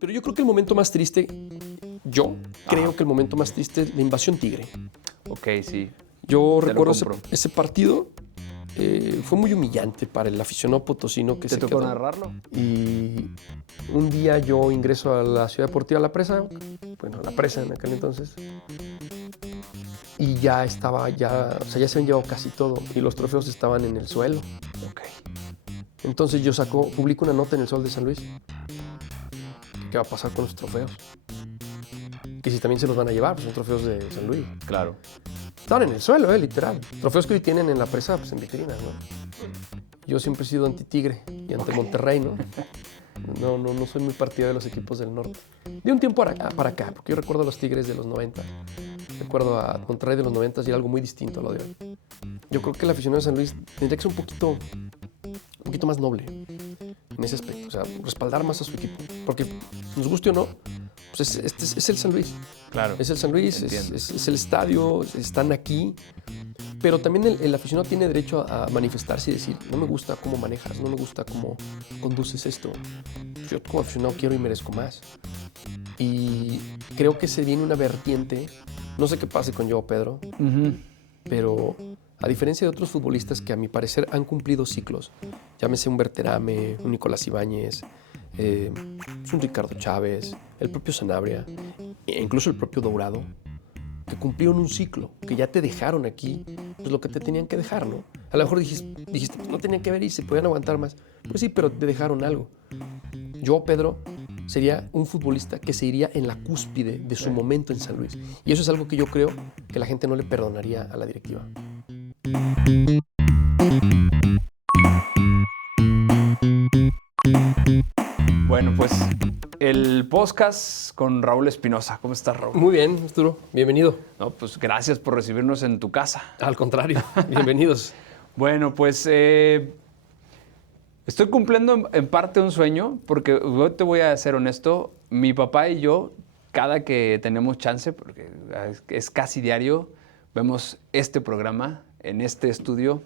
Pero yo creo que el momento más triste, creo que el momento más triste es la invasión Tigre. Ok, sí. Yo Te lo recuerdo compro. ese partido, fue muy humillante para el aficionado potosino que ¿Te se tocó quedó. narrarlo? Y un día yo ingreso a la Ciudad Deportiva La Presa, bueno, La Presa en aquel entonces, y ya estaba, o sea, ya se habían llevado casi todo y los trofeos estaban en el suelo. Ok. Entonces yo publico una nota en el Sol de San Luis. ¿Qué va a pasar con los trofeos? Que si también se los van a llevar, pues son trofeos de San Luis. Claro. Estaban en el suelo, literal. Trofeos que hoy tienen en La Presa, pues en vitrinas, ¿no? Yo siempre he sido anti-Tigre y anti-Monterrey, ¿no? No soy muy partidario de los equipos del norte. De un tiempo para acá, porque yo recuerdo a los Tigres de los 90. Recuerdo a Monterrey de los 90 y era algo muy distinto a lo de hoy. Yo creo que el aficionado de San Luis tendría que ser un poquito más noble en ese aspecto. O sea, respaldar más a su equipo. Porque, nos guste o no, pues es el San Luis. Claro. Es el San Luis, es el estadio, están aquí. Pero también el aficionado tiene derecho a manifestarse y decir, no me gusta cómo manejas, no me gusta cómo conduces esto. Yo como aficionado quiero y merezco más. Y creo que se viene una vertiente, no sé qué pase con Joao Pedro, pero a diferencia de otros futbolistas que a mi parecer han cumplido ciclos, llámese un Berterame, un Nicolás Ibáñez, un Ricardo Chávez, el propio Sanabria, e incluso el propio Dourado, que cumplieron un ciclo, que ya te dejaron aquí, pues lo que te tenían que dejar, ¿no? A lo mejor dijiste pues no tenían que ver y se podían aguantar más. Pues sí, pero te dejaron algo. Yo, Pedro, sería un futbolista que se iría en la cúspide de su momento en San Luis. Y eso es algo que yo creo que la gente no le perdonaría a la directiva. Bueno, pues el podcast con Raúl Espinosa. ¿Cómo estás, Raúl? Muy bien, Arturo. Bienvenido. No, pues gracias por recibirnos en tu casa. Al contrario, bienvenidos. Bueno, pues estoy cumpliendo en parte un sueño, porque yo te voy a ser honesto, mi papá y yo, cada que tenemos chance, porque es casi diario, vemos este programa en este estudio,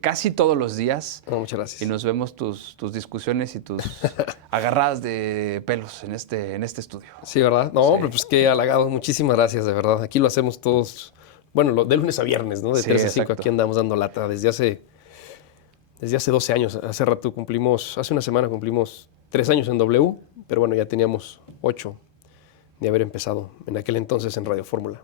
casi todos los días. No, muchas gracias. Y nos vemos tus discusiones y tus agarradas de pelos en este estudio. Sí, ¿verdad? No, Sí. hombre, pues qué halagado. Muchísimas gracias, de verdad. Aquí lo hacemos todos, bueno, de lunes a viernes, ¿no? De Sí, 3 a 5 exacto. aquí andamos dando lata desde hace 12 años. Hace rato hace una semana cumplimos 3 años en W, pero bueno, ya teníamos 8 de haber empezado en aquel entonces en Radio Fórmula.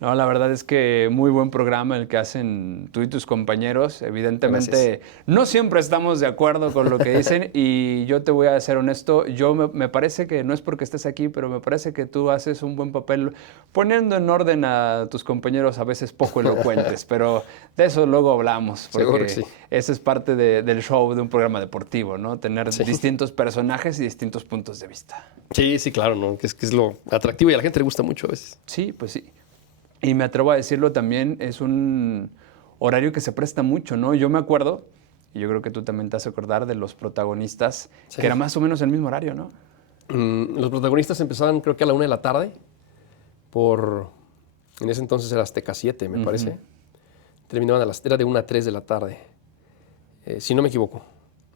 No, la verdad es que muy buen programa el que hacen tú y tus compañeros. Evidentemente, no siempre estamos de acuerdo con lo que dicen y yo te voy a ser honesto, me parece que no es porque estés aquí, pero me parece que tú haces un buen papel poniendo en orden a tus compañeros a veces poco elocuentes, pero de eso luego hablamos, porque Seguro que sí. eso es parte del show de un programa deportivo, ¿no? Tener distintos personajes y distintos puntos de vista. Sí, claro, ¿no? Que es lo atractivo y a la gente le gusta mucho a veces. Sí, pues sí. Y me atrevo a decirlo también, es un horario que se presta mucho, ¿no? Yo me acuerdo, y yo creo que tú también te has de acordar de los protagonistas, que era más o menos el mismo horario, ¿no? Los protagonistas empezaban creo que a la 1 de la tarde, en ese entonces era Azteca 7, me parece. Terminaban era de 1 a 3 de la tarde, si no me equivoco.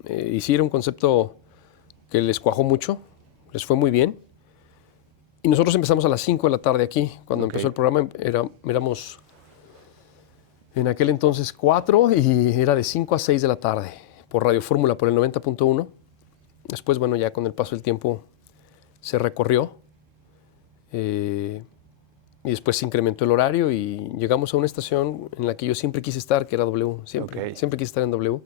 Y sí era un concepto que les cuajó mucho, les fue muy bien. Y nosotros empezamos a las 5 de la tarde aquí. Cuando empezó el programa éramos en aquel entonces 4 y era de 5 a 6 de la tarde por Radio Fórmula, por el 90.1. Después, bueno, ya con el paso del tiempo se recorrió y después se incrementó el horario y llegamos a una estación en la que yo siempre quise estar, que era W. Siempre quise estar en W.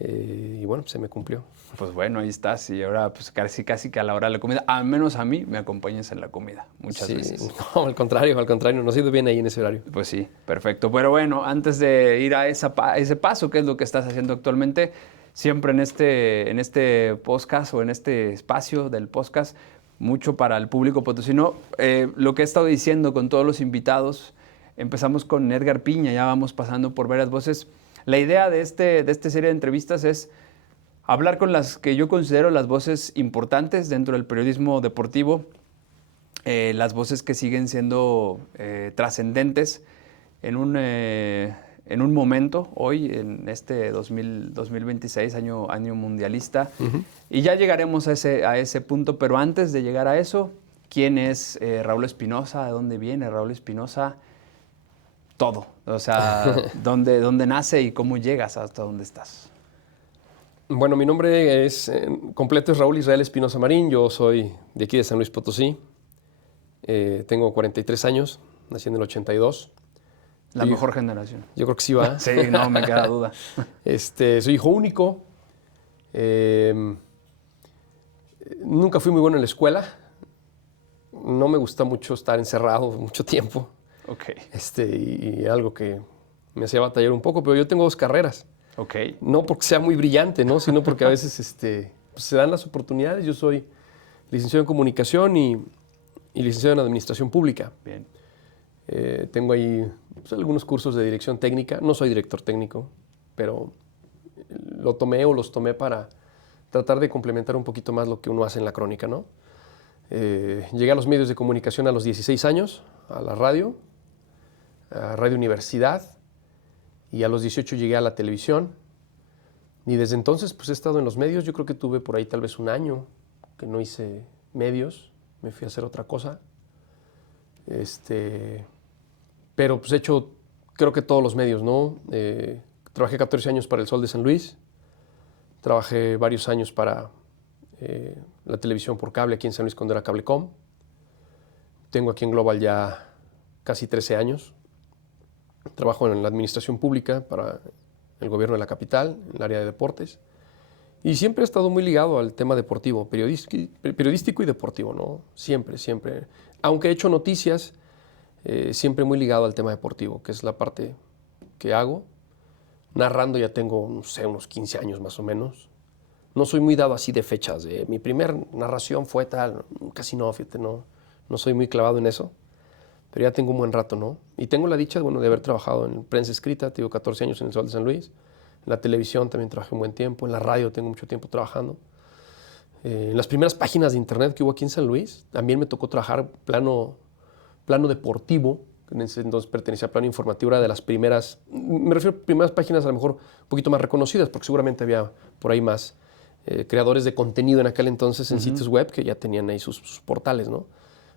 Y bueno, se me cumplió. Pues bueno, ahí estás. Y ahora pues casi que a la hora de la comida, al menos a mí, me acompañas en la comida muchas veces. No, al contrario, nos ha ido bien ahí en ese horario. Pues sí, perfecto. Pero bueno, antes de ir a ese paso, ¿qué es lo que estás haciendo actualmente? Siempre en este podcast o en este espacio del podcast, mucho para el público potosino. Lo que he estado diciendo con todos los invitados, empezamos con Edgar Piña, ya vamos pasando por varias voces. La idea de esta serie de entrevistas es hablar con las que yo considero las voces importantes dentro del periodismo deportivo, las voces que siguen siendo trascendentes en en un momento, hoy, en este 2026, año mundialista, y ya llegaremos a ese punto, pero antes de llegar a eso, ¿quién es Raúl Espinosa? ¿De dónde viene Raúl Espinosa? Todo, o sea, ¿dónde nace y cómo llegas hasta donde estás? Bueno, mi nombre completo es Raúl Israel Espinosa Marín. Yo soy de aquí de San Luis Potosí. Tengo 43 años, nací en el 82. La mejor generación. Yo creo que sí va. Sí, no me queda duda. Soy hijo único. Nunca fui muy bueno en la escuela. No me gusta mucho estar encerrado mucho tiempo. Ok. Y algo que me hacía batallar un poco, pero yo tengo 2 carreras. Ok. No porque sea muy brillante, ¿no? Sino porque a veces pues se dan las oportunidades. Yo soy licenciado en comunicación y licenciado en administración pública. Bien. Tengo ahí pues, algunos cursos de dirección técnica. No soy director técnico, pero los tomé para tratar de complementar un poquito más lo que uno hace en la crónica, ¿no? Llegué a los medios de comunicación a los 16 años, a Radio Universidad, y a los 18 llegué a la televisión. Y desde entonces pues he estado en los medios. Yo creo que tuve por ahí tal vez un año que no hice medios, me fui a hacer otra cosa. Pero pues he hecho creo que todos los medios, ¿no? Trabajé 14 años para El Sol de San Luis, trabajé varios años para la televisión por cable aquí en San Luis cuando era Cablecom. Tengo aquí en Global ya casi 13 años. Trabajo en la administración pública para el gobierno de la capital, en el área de deportes. Y siempre he estado muy ligado al tema deportivo, periodístico y deportivo, ¿no? Siempre, siempre. Aunque he hecho noticias, siempre muy ligado al tema deportivo, que es la parte que hago. Narrando ya tengo, no sé, unos 15 años más o menos. No soy muy dado así de fechas. Mi primer narración fue tal, casi no, fíjate, no soy muy clavado en eso. Pero ya tengo un buen rato, ¿no? Y tengo la dicha, bueno, de haber trabajado en prensa escrita. Tengo 14 años en El Sol de San Luis. En la televisión también trabajé un buen tiempo. En la radio tengo mucho tiempo trabajando. En las primeras páginas de internet que hubo aquí en San Luis, también me tocó trabajar plano deportivo. En ese entonces pertenecía a Plano Informativo, era de las primeras, me refiero a primeras páginas a lo mejor un poquito más reconocidas, porque seguramente había por ahí más creadores de contenido en aquel entonces en sitios web que ya tenían ahí sus portales, ¿no?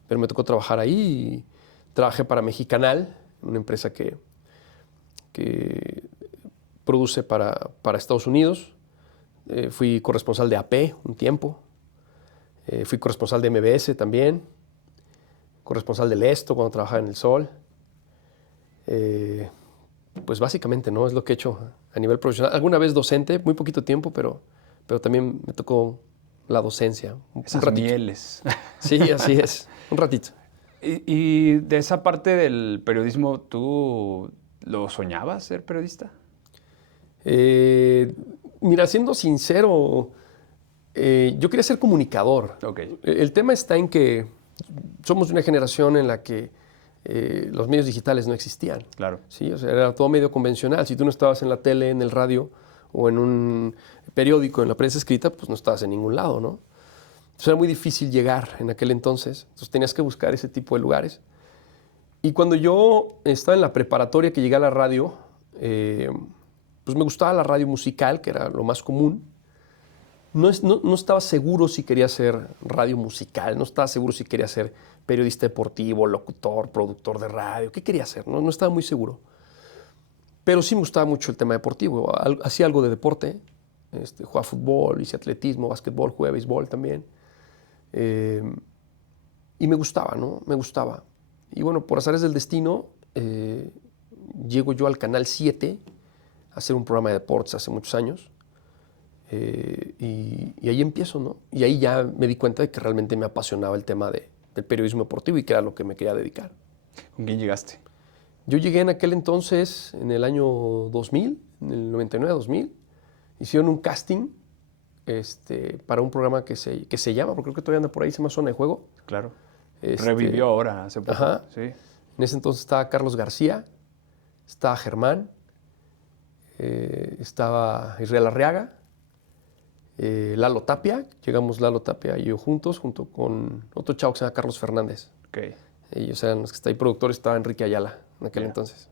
Pero me tocó trabajar ahí y trabajé para Mexicanal, una empresa que produce para Estados Unidos. Fui corresponsal de AP un tiempo. Fui corresponsal de MBS también. Corresponsal del Esto cuando trabajaba en El Sol. Pues básicamente, ¿no? Es lo que he hecho a nivel profesional. Alguna vez docente, muy poquito tiempo, pero también me tocó la docencia. Esas un ratito. mieles. Sí, así es. Un ratito. Y de esa parte del periodismo, ¿tú lo soñabas ser periodista? Mira, siendo sincero, yo quería ser comunicador. Okay. El tema está en que somos de una generación en la que los medios digitales no existían. Claro. ¿Sí? O sea, era todo medio convencional. Si tú no estabas en la tele, en el radio o en un periódico, en la prensa escrita, pues no estabas en ningún lado, ¿no? Entonces era muy difícil llegar en aquel entonces. Entonces tenías que buscar ese tipo de lugares. Y cuando yo estaba en la preparatoria que llegué a la radio, pues me gustaba la radio musical, que era lo más común. No estaba seguro si quería ser radio musical, no estaba seguro si quería ser periodista deportivo, locutor, productor de radio, ¿qué quería hacer? No estaba muy seguro. Pero sí me gustaba mucho el tema deportivo, hacía algo de deporte, jugaba fútbol, hice atletismo, básquetbol, jugué béisbol también. Y me gustaba, ¿no? Me gustaba. Y bueno, por azares del destino, llego yo al Canal 7 a hacer un programa de deportes hace muchos años. Y ahí empiezo, ¿no? Y ahí ya me di cuenta de que realmente me apasionaba el tema del periodismo deportivo y que era lo que me quería dedicar. ¿Con quién llegaste? Yo llegué en aquel entonces, en el año 2000, en el 99-2000. Hicieron un casting para un programa que se llama, porque creo que todavía anda por ahí, se llama Zona de Juego. Claro. Revivió ahora, hace poco. Ajá. Sí. En ese entonces estaba Carlos García, estaba Germán, estaba Israel Arriaga, Lalo Tapia. Llegamos Lalo Tapia y yo juntos, junto con otro chavo que se llama Carlos Fernández. Okay. Ellos eran los que está ahí productores, estaba Enrique Ayala en aquel entonces.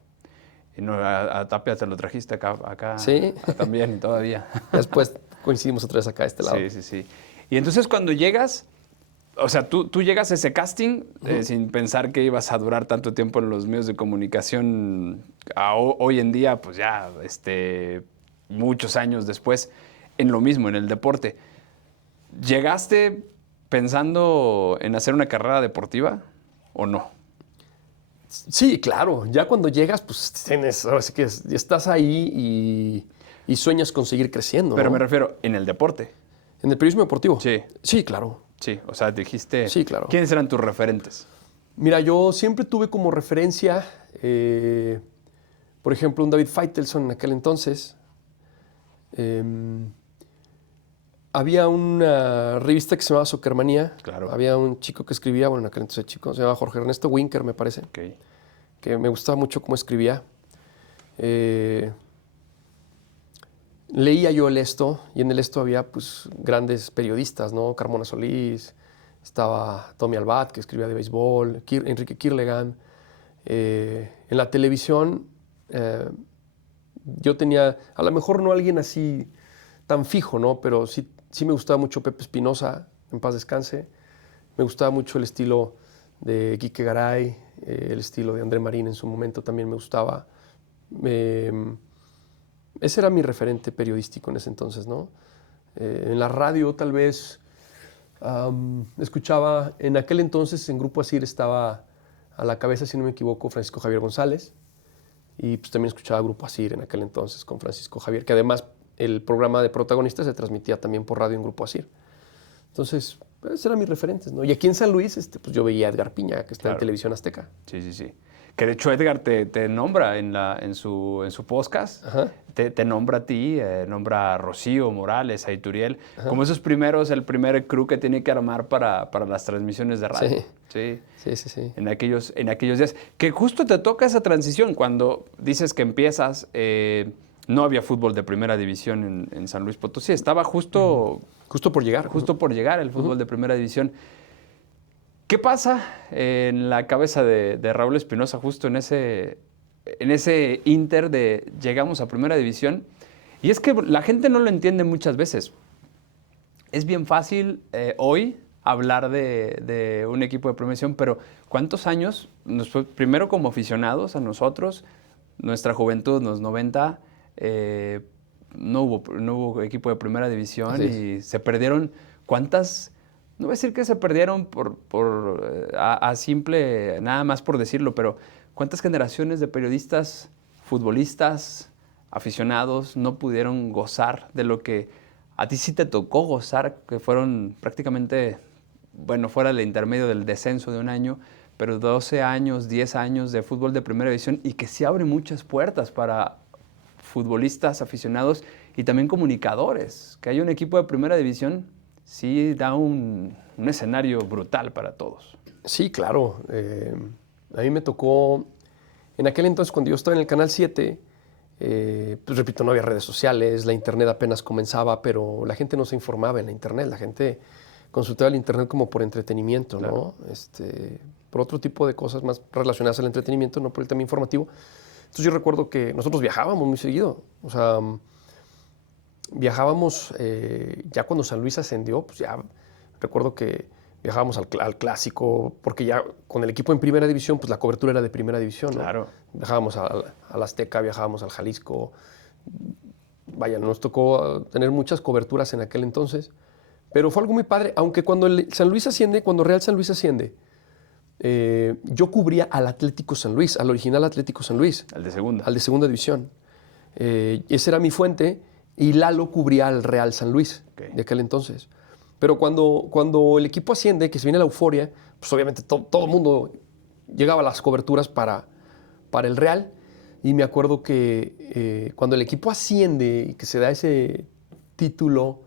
Y no, a Tapia te lo trajiste acá Sí. también todavía. Después coincidimos otra vez acá a este lado. Sí, sí, sí. Y entonces cuando llegas, o sea, tú llegas a ese casting sin pensar que ibas a durar tanto tiempo en los medios de comunicación. Hoy en día, pues ya, muchos años después, en lo mismo, en el deporte. ¿Llegaste pensando en hacer una carrera deportiva o no? Sí, claro. Ya cuando llegas, pues ahora sí que estás ahí y sueñas con seguir creciendo, Pero ¿no? me refiero, en el deporte. ¿En el periodismo deportivo? Sí. Sí, claro. Sí, o sea, dijiste... Sí, claro. ¿Quiénes eran tus referentes? Mira, yo siempre tuve como referencia, por ejemplo, un David Feitelson en aquel entonces. Había una revista que se llamaba Soccermanía. Claro. Había un chico que escribía, bueno, en aquel entonces chico, se llamaba Jorge Ernesto Winker, me parece, Ok. que me gustaba mucho cómo escribía. Leía yo el Esto, y en el Esto había pues grandes periodistas, ¿no? Carmona Solís, estaba Tommy Albat, que escribía de béisbol, Enrique Kirlegan. En la televisión yo tenía, a lo mejor no alguien así tan fijo, ¿no? Pero sí me gustaba mucho Pepe Espinosa, en paz descanse. Me gustaba mucho el estilo de Quique Garay, el estilo de André Marín en su momento también me gustaba. Ese era mi referente periodístico en ese entonces, ¿no? En la radio tal vez escuchaba, en aquel entonces en Grupo Asir estaba a la cabeza, si no me equivoco, Francisco Javier González, y pues también escuchaba Grupo Asir en aquel entonces con Francisco Javier, que además el programa de protagonistas se transmitía también por radio en Grupo Asir. Entonces, esos eran mis referentes, ¿no? Y aquí en San Luis, pues yo veía a Edgar Piña, que está en Televisión Azteca. Sí, sí, sí. Que de hecho Edgar te nombra en su podcast. Ajá. Te nombra a ti, nombra a Rocío Morales, a Ituriel, como esos primeros, el primer crew que tiene que armar para las transmisiones de radio. Sí. Sí. Sí. En aquellos días. Que justo te toca esa transición cuando dices que empiezas. No había fútbol de primera división en San Luis Potosí. Estaba justo por llegar. Justo por llegar el fútbol de primera división. ¿Qué pasa en la cabeza de Raúl Espinosa justo en ese inter de llegamos a primera división? Y es que la gente no lo entiende muchas veces. Es bien fácil hoy hablar de un equipo de primera división, pero ¿cuántos años nos fue primero como aficionados a nosotros? Nuestra juventud, los 90, no hubo equipo de primera división y se perdieron. ¿Cuántas? No voy a decir que se perdieron a simple, nada más por decirlo, pero ¿cuántas generaciones de periodistas, futbolistas, aficionados no pudieron gozar de lo que a ti sí te tocó gozar, que fueron prácticamente, bueno, fuera del intermedio del descenso de un año, pero 12 años, 10 años de fútbol de primera división y que sí abre muchas puertas para futbolistas, aficionados y también comunicadores? Que haya un equipo de primera división sí da un escenario brutal para todos. Sí, claro. A mí me tocó, en aquel entonces cuando yo estaba en el Canal 7, pues repito, no había redes sociales, la internet apenas comenzaba, pero la gente no se informaba en la internet, la gente consultaba el internet como por entretenimiento, claro, ¿no? Por otro tipo de cosas más relacionadas al entretenimiento, no por el tema informativo. Entonces yo recuerdo que nosotros viajábamos muy seguido, o sea, viajábamos ya cuando San Luis ascendió, pues ya recuerdo que viajábamos al clásico, porque ya con el equipo en primera división, pues la cobertura era de primera división, ¿no? Claro. Viajábamos al Azteca, viajábamos al Jalisco. Vaya, nos tocó tener muchas coberturas en aquel entonces, pero fue algo muy padre, aunque cuando San Luis asciende, cuando Real San Luis asciende, yo cubría al Atlético San Luis, al original Atlético San Luis. Al de segunda. Al de segunda división. Esa era mi fuente. Y Lalo cubría al Real San Luis de aquel entonces. Pero cuando el equipo asciende, que se viene la euforia, pues obviamente todo el mundo llegaba a las coberturas para el Real. Y me acuerdo que cuando el equipo asciende y que se da ese título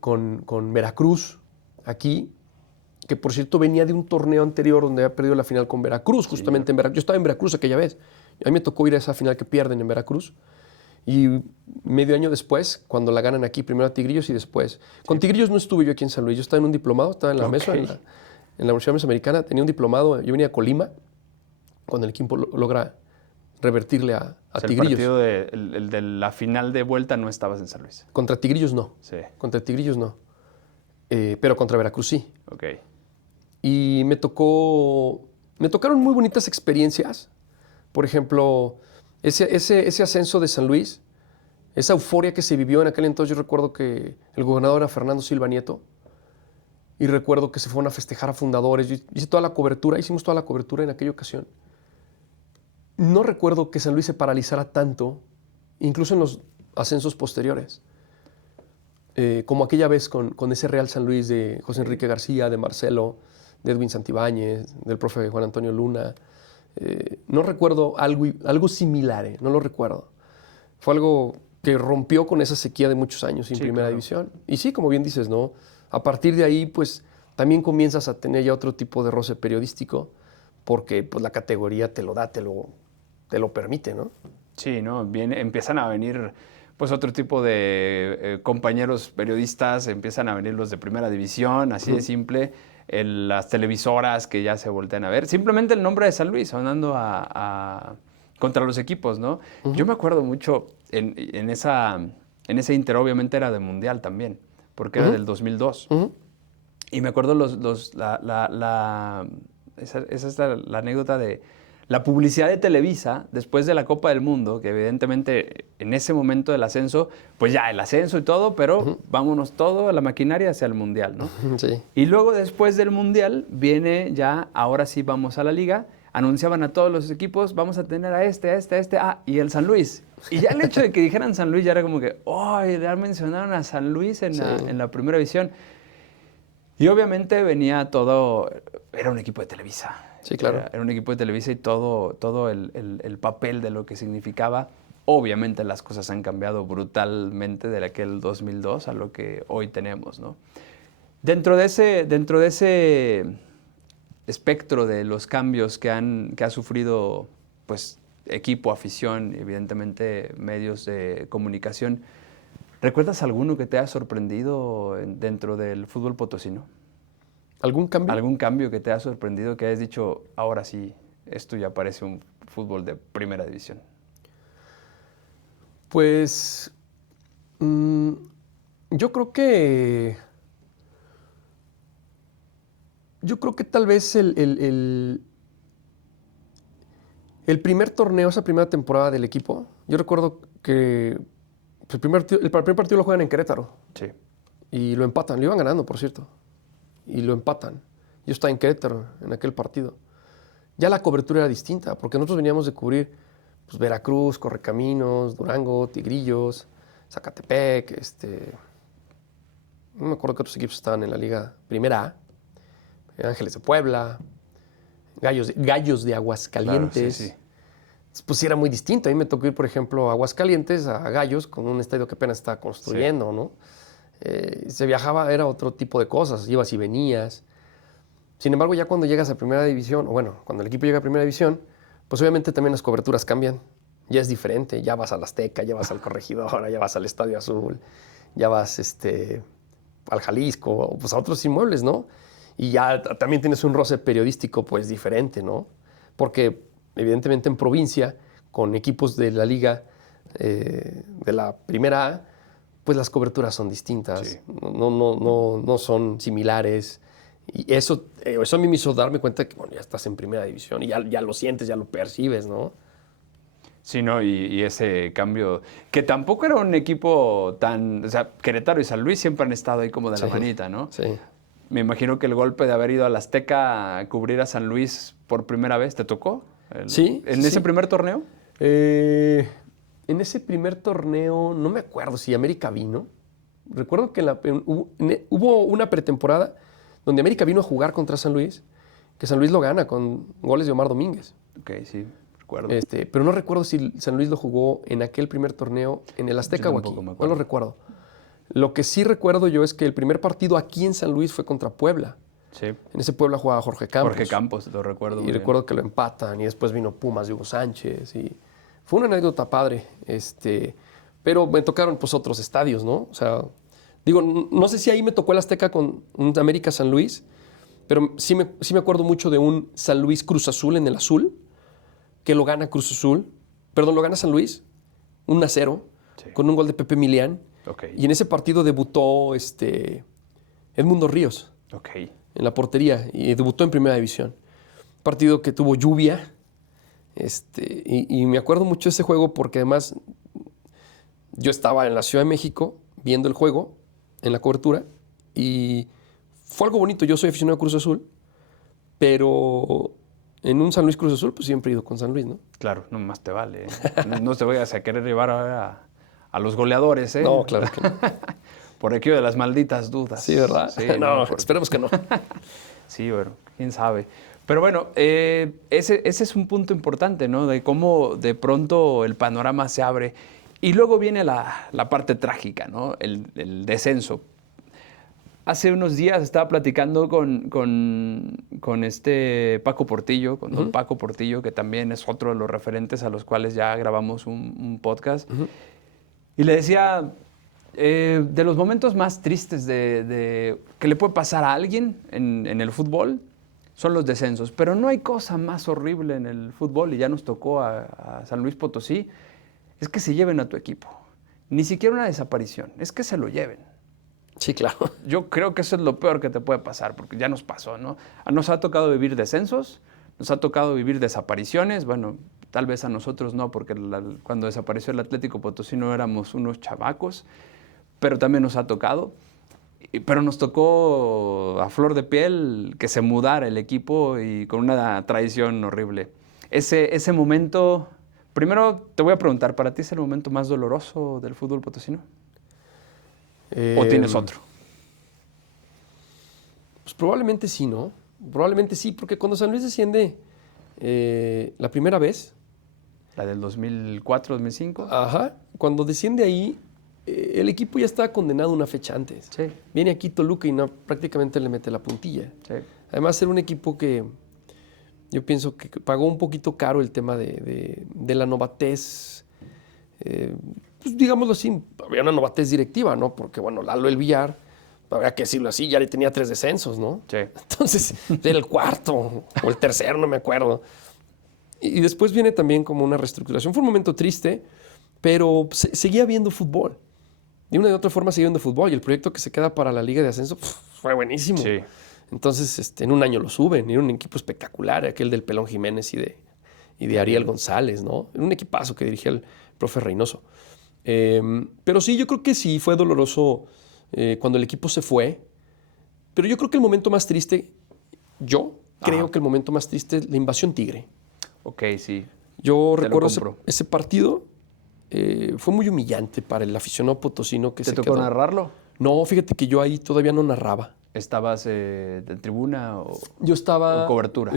con Veracruz aquí, que por cierto venía de un torneo anterior donde había perdido la final con Veracruz, justamente en Veracruz. Yo estaba en Veracruz aquella vez. A mí me tocó ir a esa final que pierden en Veracruz. Y medio año después, cuando la ganan aquí, primero a Tigrillos y después. Con Tigrillos no estuve yo aquí en San Luis, yo estaba en un diplomado, estaba en la mesa, en la Universidad Mesoamericana, tenía un diplomado, yo venía a Colima, cuando el equipo logra revertirle a O sea, Tigrillos. El partido el de la final de vuelta no estabas en San Luis. Contra Tigrillos no. Sí. Contra Tigrillos no. Pero contra Veracruz sí. Ok. Y me tocaron muy bonitas experiencias. Por ejemplo, ese ascenso de San Luis, esa euforia que se vivió en aquel entonces. Yo recuerdo que el gobernador era Fernando Silva Nieto. Y recuerdo que se fueron a festejar a fundadores. Yo hice toda la cobertura, hicimos toda la cobertura en aquella ocasión. No recuerdo que San Luis se paralizara tanto, incluso en los ascensos posteriores, como aquella vez con ese Real San Luis de José Enrique García, de Marcelo, de Edwin Santibáñez, del profe Juan Antonio Luna. No recuerdo algo similar, no lo recuerdo. Fue algo que rompió con esa sequía de muchos años en Primera División. Y sí, como bien dices, ¿no? A partir de ahí, pues, también comienzas a tener ya otro tipo de roce periodístico, porque pues, la categoría te lo da, te lo permite, ¿no? Sí, ¿no? Empiezan a venir pues otro tipo de compañeros periodistas, empiezan a venir los de Primera División, así de simple, las televisoras que ya se voltean a ver. Simplemente el nombre de San Luis, sonando contra los equipos, ¿no? Yo me acuerdo mucho en ese Inter, obviamente era de Mundial también, porque era del 2002. Y me acuerdo esa es la anécdota de la publicidad de Televisa después de la Copa del Mundo, que evidentemente en ese momento del ascenso, pues ya el ascenso y todo, pero vámonos todo a la maquinaria hacia el Mundial, ¿no? Sí. Y luego después del Mundial viene ya, ahora sí vamos a la Liga, anunciaban a todos los equipos, vamos a tener a este, y el San Luis. Y ya el hecho de que dijeran San Luis ya era como que, ya mencionaron a San Luis en la Primera División. Y obviamente venía todo, era un equipo de Televisa. Sí, claro. Era un equipo de Televisa y todo el papel de lo que significaba. Obviamente las cosas han cambiado brutalmente de aquel 2002 a lo que hoy tenemos, ¿no? Dentro de ese espectro de los cambios que ha sufrido pues, equipo, afición, evidentemente medios de comunicación, ¿recuerdas alguno que te haya sorprendido dentro del fútbol potosino? ¿Algún cambio? ¿Algún cambio que te haya sorprendido, que hayas dicho, ahora sí, esto ya parece un fútbol de Primera División? Pues yo creo que tal vez el primer torneo, esa primera temporada del equipo, yo recuerdo que el primer partido lo juegan en Querétaro. Sí. Y lo empatan, lo iban ganando, por cierto. Y lo empatan. Yo estaba en Querétaro en aquel partido. Ya la cobertura era distinta, porque nosotros veníamos de cubrir pues, Veracruz, Correcaminos, Durango, Tigrillos, Zacatepec, no me acuerdo qué otros equipos estaban en la Liga Primera A, Ángeles de Puebla, Gallos de Aguascalientes. Claro, sí. Pues sí era muy distinto. A mí me tocó ir, por ejemplo, a Aguascalientes, a Gallos, con un estadio que apenas estaba construyendo, sí. ¿No? Se viajaba, era otro tipo de cosas, ibas y venías. Sin embargo, ya cuando llegas a Primera División, o bueno, cuando el equipo llega a Primera División, pues obviamente también las coberturas cambian. Ya es diferente, ya vas al Azteca, ya vas al Corregidora, ya vas al Estadio Azul, ya vas al Jalisco, pues a otros inmuebles, ¿no? Y ya también tienes un roce periodístico pues diferente, ¿no? Porque evidentemente en provincia, con equipos de la liga de la Primera A, pues las coberturas son distintas, sí. No son similares. Y eso a mí me hizo darme cuenta que bueno, ya estás en Primera División y ya lo sientes, ya lo percibes, ¿no? Sí, ¿no? Y ese cambio, que tampoco era un equipo tan... O sea, Querétaro y San Luis siempre han estado ahí como de la manita, ¿no? Sí. Me imagino que el golpe de haber ido al Azteca a cubrir a San Luis por primera vez, ¿te tocó? Sí. ¿En ese primer torneo? En ese primer torneo, no me acuerdo si América vino. Recuerdo que hubo una pretemporada donde América vino a jugar contra San Luis, que San Luis lo gana con goles de Omar Domínguez. Ok, sí, recuerdo. Pero no recuerdo si San Luis lo jugó en aquel primer torneo en el Azteca o aquí. No lo recuerdo. Lo que sí recuerdo yo es que el primer partido aquí en San Luis fue contra Puebla. Sí. En ese Puebla jugaba Jorge Campos. Jorge Campos, lo recuerdo. Y recuerdo que lo empatan y después vino Pumas de Hugo Sánchez. Y fue una anécdota padre. Pero me tocaron pues otros estadios, ¿no? O sea, digo, no sé si ahí me tocó el Azteca con un América San Luis, pero sí me acuerdo mucho de un San Luis Cruz Azul en el azul, que lo gana Cruz Azul Perdón, lo gana San Luis, 1-0, Sí. con un gol de Pepe Milián. Ok. Y en ese partido debutó Edmundo Ríos Ok. en la portería y debutó en Primera División. Partido que tuvo lluvia. Y me acuerdo mucho de ese juego porque además yo estaba en la Ciudad de México viendo el juego en la cobertura y fue algo bonito. Yo soy aficionado a Cruz Azul, pero en un San Luis Cruz Azul pues siempre he ido con San Luis, ¿no? Claro, no más te vale. No te vayas a querer llevar ahora a los goleadores, ¿eh? No, claro que no. Por aquello de las malditas dudas. Sí, ¿verdad? Sí, no, por- esperemos que no. Sí, bueno, quién sabe. Pero bueno, ese es un punto importante, ¿no? De cómo de pronto el panorama se abre. Y luego viene la parte trágica, ¿no? El descenso. Hace unos días estaba platicando con Paco Portillo, con don Paco Portillo, que también es otro de los referentes a los cuales ya grabamos un podcast. Y le decía, de los momentos más tristes que le puede pasar a alguien en el fútbol son los descensos. Pero no hay cosa más horrible en el fútbol, y ya nos tocó a San Luis Potosí, es que se lleven a tu equipo. Ni siquiera una desaparición, es que se lo lleven. Sí, claro. Yo creo que eso es lo peor que te puede pasar, porque ya nos pasó, ¿no? Nos ha tocado vivir descensos, nos ha tocado vivir desapariciones, bueno, tal vez a nosotros no, porque cuando desapareció el Atlético Potosino éramos unos chavacos, pero también nos ha tocado. Pero nos tocó a flor de piel que se mudara el equipo y con una traición horrible. Ese momento, primero te voy a preguntar, ¿para ti es el momento más doloroso del fútbol potosino? ¿O tienes otro? Pues probablemente sí, ¿no? Probablemente sí, porque cuando San Luis desciende la primera vez, ¿La del 2004, 2005? ajá, cuando desciende ahí, el equipo ya estaba condenado una fecha antes. Sí. Viene aquí Toluca y prácticamente le mete la puntilla. Sí. Además, era un equipo que yo pienso que pagó un poquito caro el tema de la novatez. Pues digámoslo así, había una novatez directiva, ¿no? Porque, bueno, Lalo El Villar, habría que decirlo así, ya le tenía 3 descensos, ¿no? Sí. Entonces, era el cuarto o el tercero, no me acuerdo. Y después viene también como una reestructuración. Fue un momento triste, pero seguía viendo fútbol. De una y de otra forma seguía viendo fútbol. Y el proyecto que se queda para la Liga de Ascenso fue buenísimo. Sí. Entonces, en un año lo suben. Era un equipo espectacular, aquel del Pelón Jiménez y de Ariel González, ¿no? Era un equipazo que dirigía el profe Reynoso. Pero sí, yo creo que sí fue doloroso cuando el equipo se fue. Pero yo creo que el momento más triste, creo que el momento más triste es la invasión Tigre. Ok, sí. Yo Te lo recuerdo compro. ese partido, fue muy humillante para el aficionado potosino que ¿Te se tocó quedó. narrarlo? No, fíjate que yo ahí todavía no narraba. ¿Estabas de tribuna o Yo estaba... o cobertura?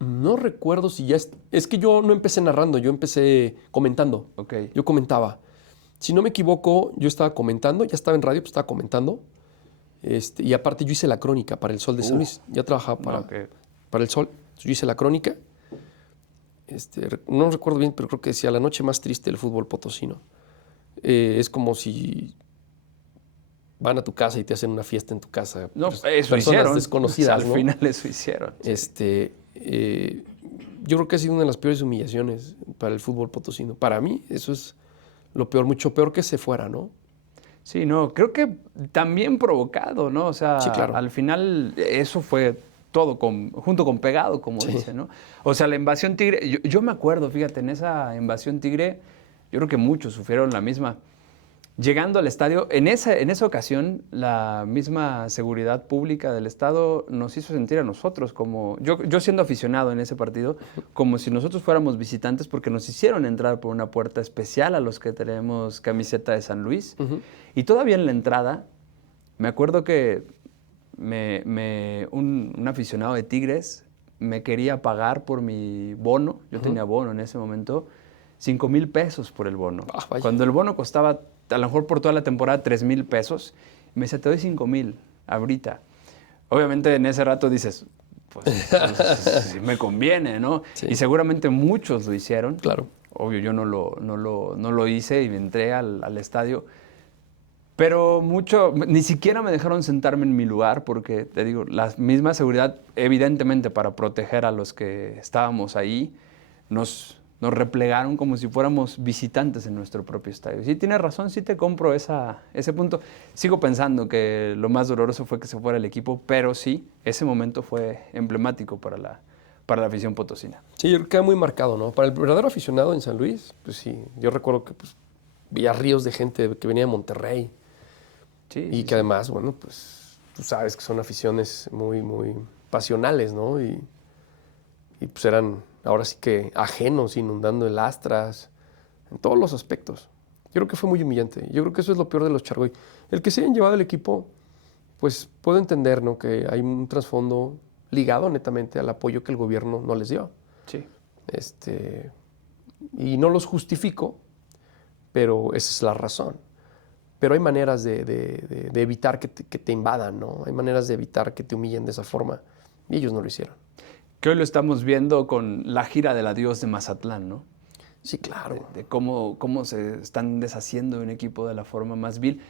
No recuerdo si ya... Es que yo no empecé narrando, yo empecé comentando. Ok. Yo comentaba. Si no me equivoco, yo estaba comentando, ya estaba en radio, pues estaba comentando. Y aparte yo hice la crónica para El Sol de San Luis. Ya trabajaba para El Sol. Entonces, yo hice la crónica. No recuerdo bien, pero creo que decía la noche más triste del fútbol potosino. Es como si van a tu casa y te hacen una fiesta en tu casa. No, Pues, eso personas hicieron. desconocidas, Al ¿no? final eso hicieron. Sí. Yo creo que ha sido una de las peores humillaciones para el fútbol potosino. Para mí, eso es lo peor, mucho peor que se fuera, ¿no? Sí, no, creo que también provocado, ¿no? O sea, Sí, claro. al final eso fue todo junto con pegado, como dice, ¿no? O sea, la invasión Tigre, yo me acuerdo, fíjate, en esa invasión Tigre, yo creo que muchos sufrieron la misma. Llegando al estadio, en esa ocasión, la misma seguridad pública del estado nos hizo sentir a nosotros como, yo siendo aficionado en ese partido, como si nosotros fuéramos visitantes, porque nos hicieron entrar por una puerta especial a los que tenemos camiseta de San Luis. Y todavía en la entrada, me acuerdo que un aficionado de Tigres me quería pagar por mi bono, yo tenía bono en ese momento, 5,000 pesos por el bono. Vaya. Cuando el bono costaba, a lo mejor por toda la temporada, 3,000 pesos, me dice, te doy 5,000 ahorita. Obviamente en ese rato dices, pues sí me conviene, ¿no? Sí. Y seguramente muchos lo hicieron. Claro. Obvio, yo no lo hice y entré al estadio. Pero ni siquiera me dejaron sentarme en mi lugar porque, te digo, la misma seguridad, evidentemente para proteger a los que estábamos ahí, nos replegaron como si fuéramos visitantes en nuestro propio estadio. Sí, tienes razón, sí te compro ese punto. Sigo pensando que lo más doloroso fue que se fuera el equipo, pero sí, ese momento fue emblemático para la afición potosina. Sí, yo creo que queda muy marcado, ¿no? Para el verdadero aficionado en San Luis, pues sí, yo recuerdo que pues, veía ríos de gente que venía de Monterrey. Sí, y que además, bueno, pues tú sabes que son aficiones muy, muy pasionales, ¿no? Y pues eran ahora sí que ajenos, inundando el Astras, en todos los aspectos. Yo creo que fue muy humillante. Yo creo que eso es lo peor de los Chargoy. El que se hayan llevado el equipo, pues puedo entender, ¿no? Que hay un trasfondo ligado netamente al apoyo que el gobierno no les dio. Sí. Y no los justifico, pero esa es la razón. Pero hay maneras de evitar que te invadan, ¿no? Hay maneras de evitar que te humillen de esa forma. Y ellos no lo hicieron. Que hoy lo estamos viendo con la gira del adiós de Mazatlán, ¿no? Sí, claro. De cómo se están deshaciendo de un equipo de la forma más vil.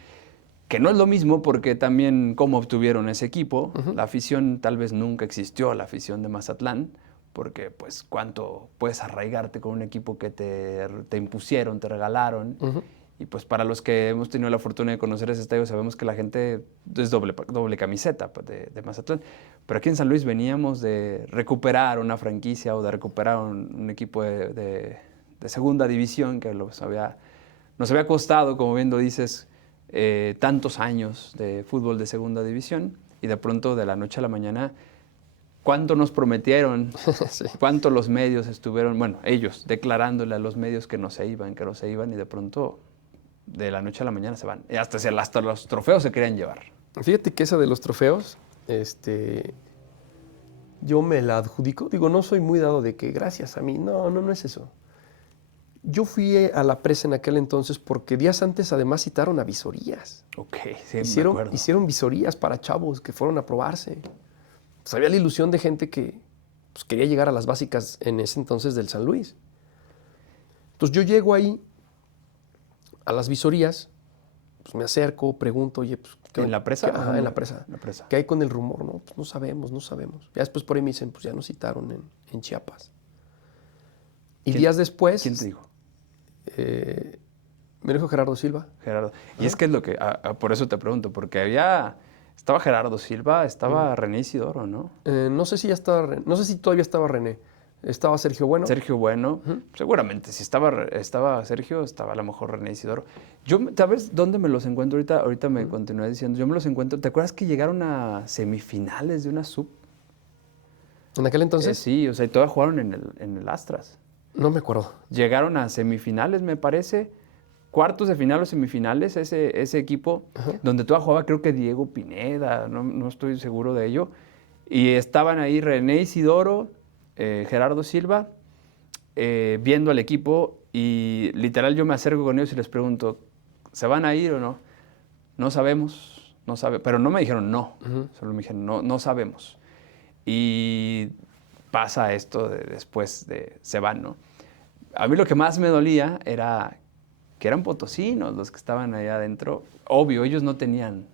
Que no es lo mismo porque también cómo obtuvieron ese equipo. Uh-huh. La afición tal vez nunca existió, la afición de Mazatlán. Porque, pues, ¿cuánto puedes arraigarte con un equipo que te impusieron, te regalaron? Uh-huh. Y pues para los que hemos tenido la fortuna de conocer ese estadio, sabemos que la gente es doble camiseta de Mazatlán. Pero aquí en San Luis veníamos de recuperar una franquicia o de recuperar un equipo de segunda división que nos había costado, como bien lo dices, tantos años de fútbol de segunda división. Y de pronto, de la noche a la mañana, ¿cuánto nos prometieron? Sí. ¿Cuánto los medios estuvieron, bueno, ellos declarándole a los medios que no se iban, y de pronto, de la noche a la mañana se van. Y hasta los trofeos se querían llevar. Fíjate que esa de los trofeos, yo me la adjudico. Digo, no soy muy dado de que gracias a mí. No es eso. Yo fui a la presa en aquel entonces porque días antes además citaron a visorías. Ok, sí, Hicieron visorías para chavos que fueron a probarse. Pues había la ilusión de gente que pues, quería llegar a las básicas en ese entonces del San Luis. Entonces yo llego ahí a las visorías, pues me acerco, pregunto, oye, pues... ¿En la presa? En la presa. ¿Qué hay con el rumor? No, pues no sabemos. Ya después por ahí me dicen, pues ya nos citaron en Chiapas. Y días después... ¿Quién te dijo? Me dijo Gerardo Silva. Gerardo. Y es que es lo que... por eso te pregunto, porque estaba Gerardo Silva, estaba René Isidoro, ¿no? No sé si todavía estaba René. Estaba Sergio Bueno. Sergio Bueno. Uh-huh. Seguramente, si estaba Sergio, estaba a lo mejor René Isidoro. ¿Sabes dónde me los encuentro ahorita? Ahorita me continúe diciendo. Yo me los encuentro. ¿Te acuerdas que llegaron a semifinales de una sub? ¿En aquel entonces? Sí, o sea, y todavía jugaron en el Astras. No me acuerdo. Llegaron a semifinales, me parece. Cuartos de final o semifinales, ese equipo, uh-huh, donde todavía jugaba, creo que Diego Pineda, no estoy seguro de ello. Y estaban ahí René Isidoro, Gerardo Silva, viendo al equipo, y literal yo me acerco con ellos y les pregunto, ¿se van a ir o no? No sabemos, pero no me dijeron no, uh-huh, solo me dijeron no sabemos. Y pasa esto después de se van, ¿no? A mí lo que más me dolía era que eran potosinos los que estaban allá adentro. Obvio, ellos no tenían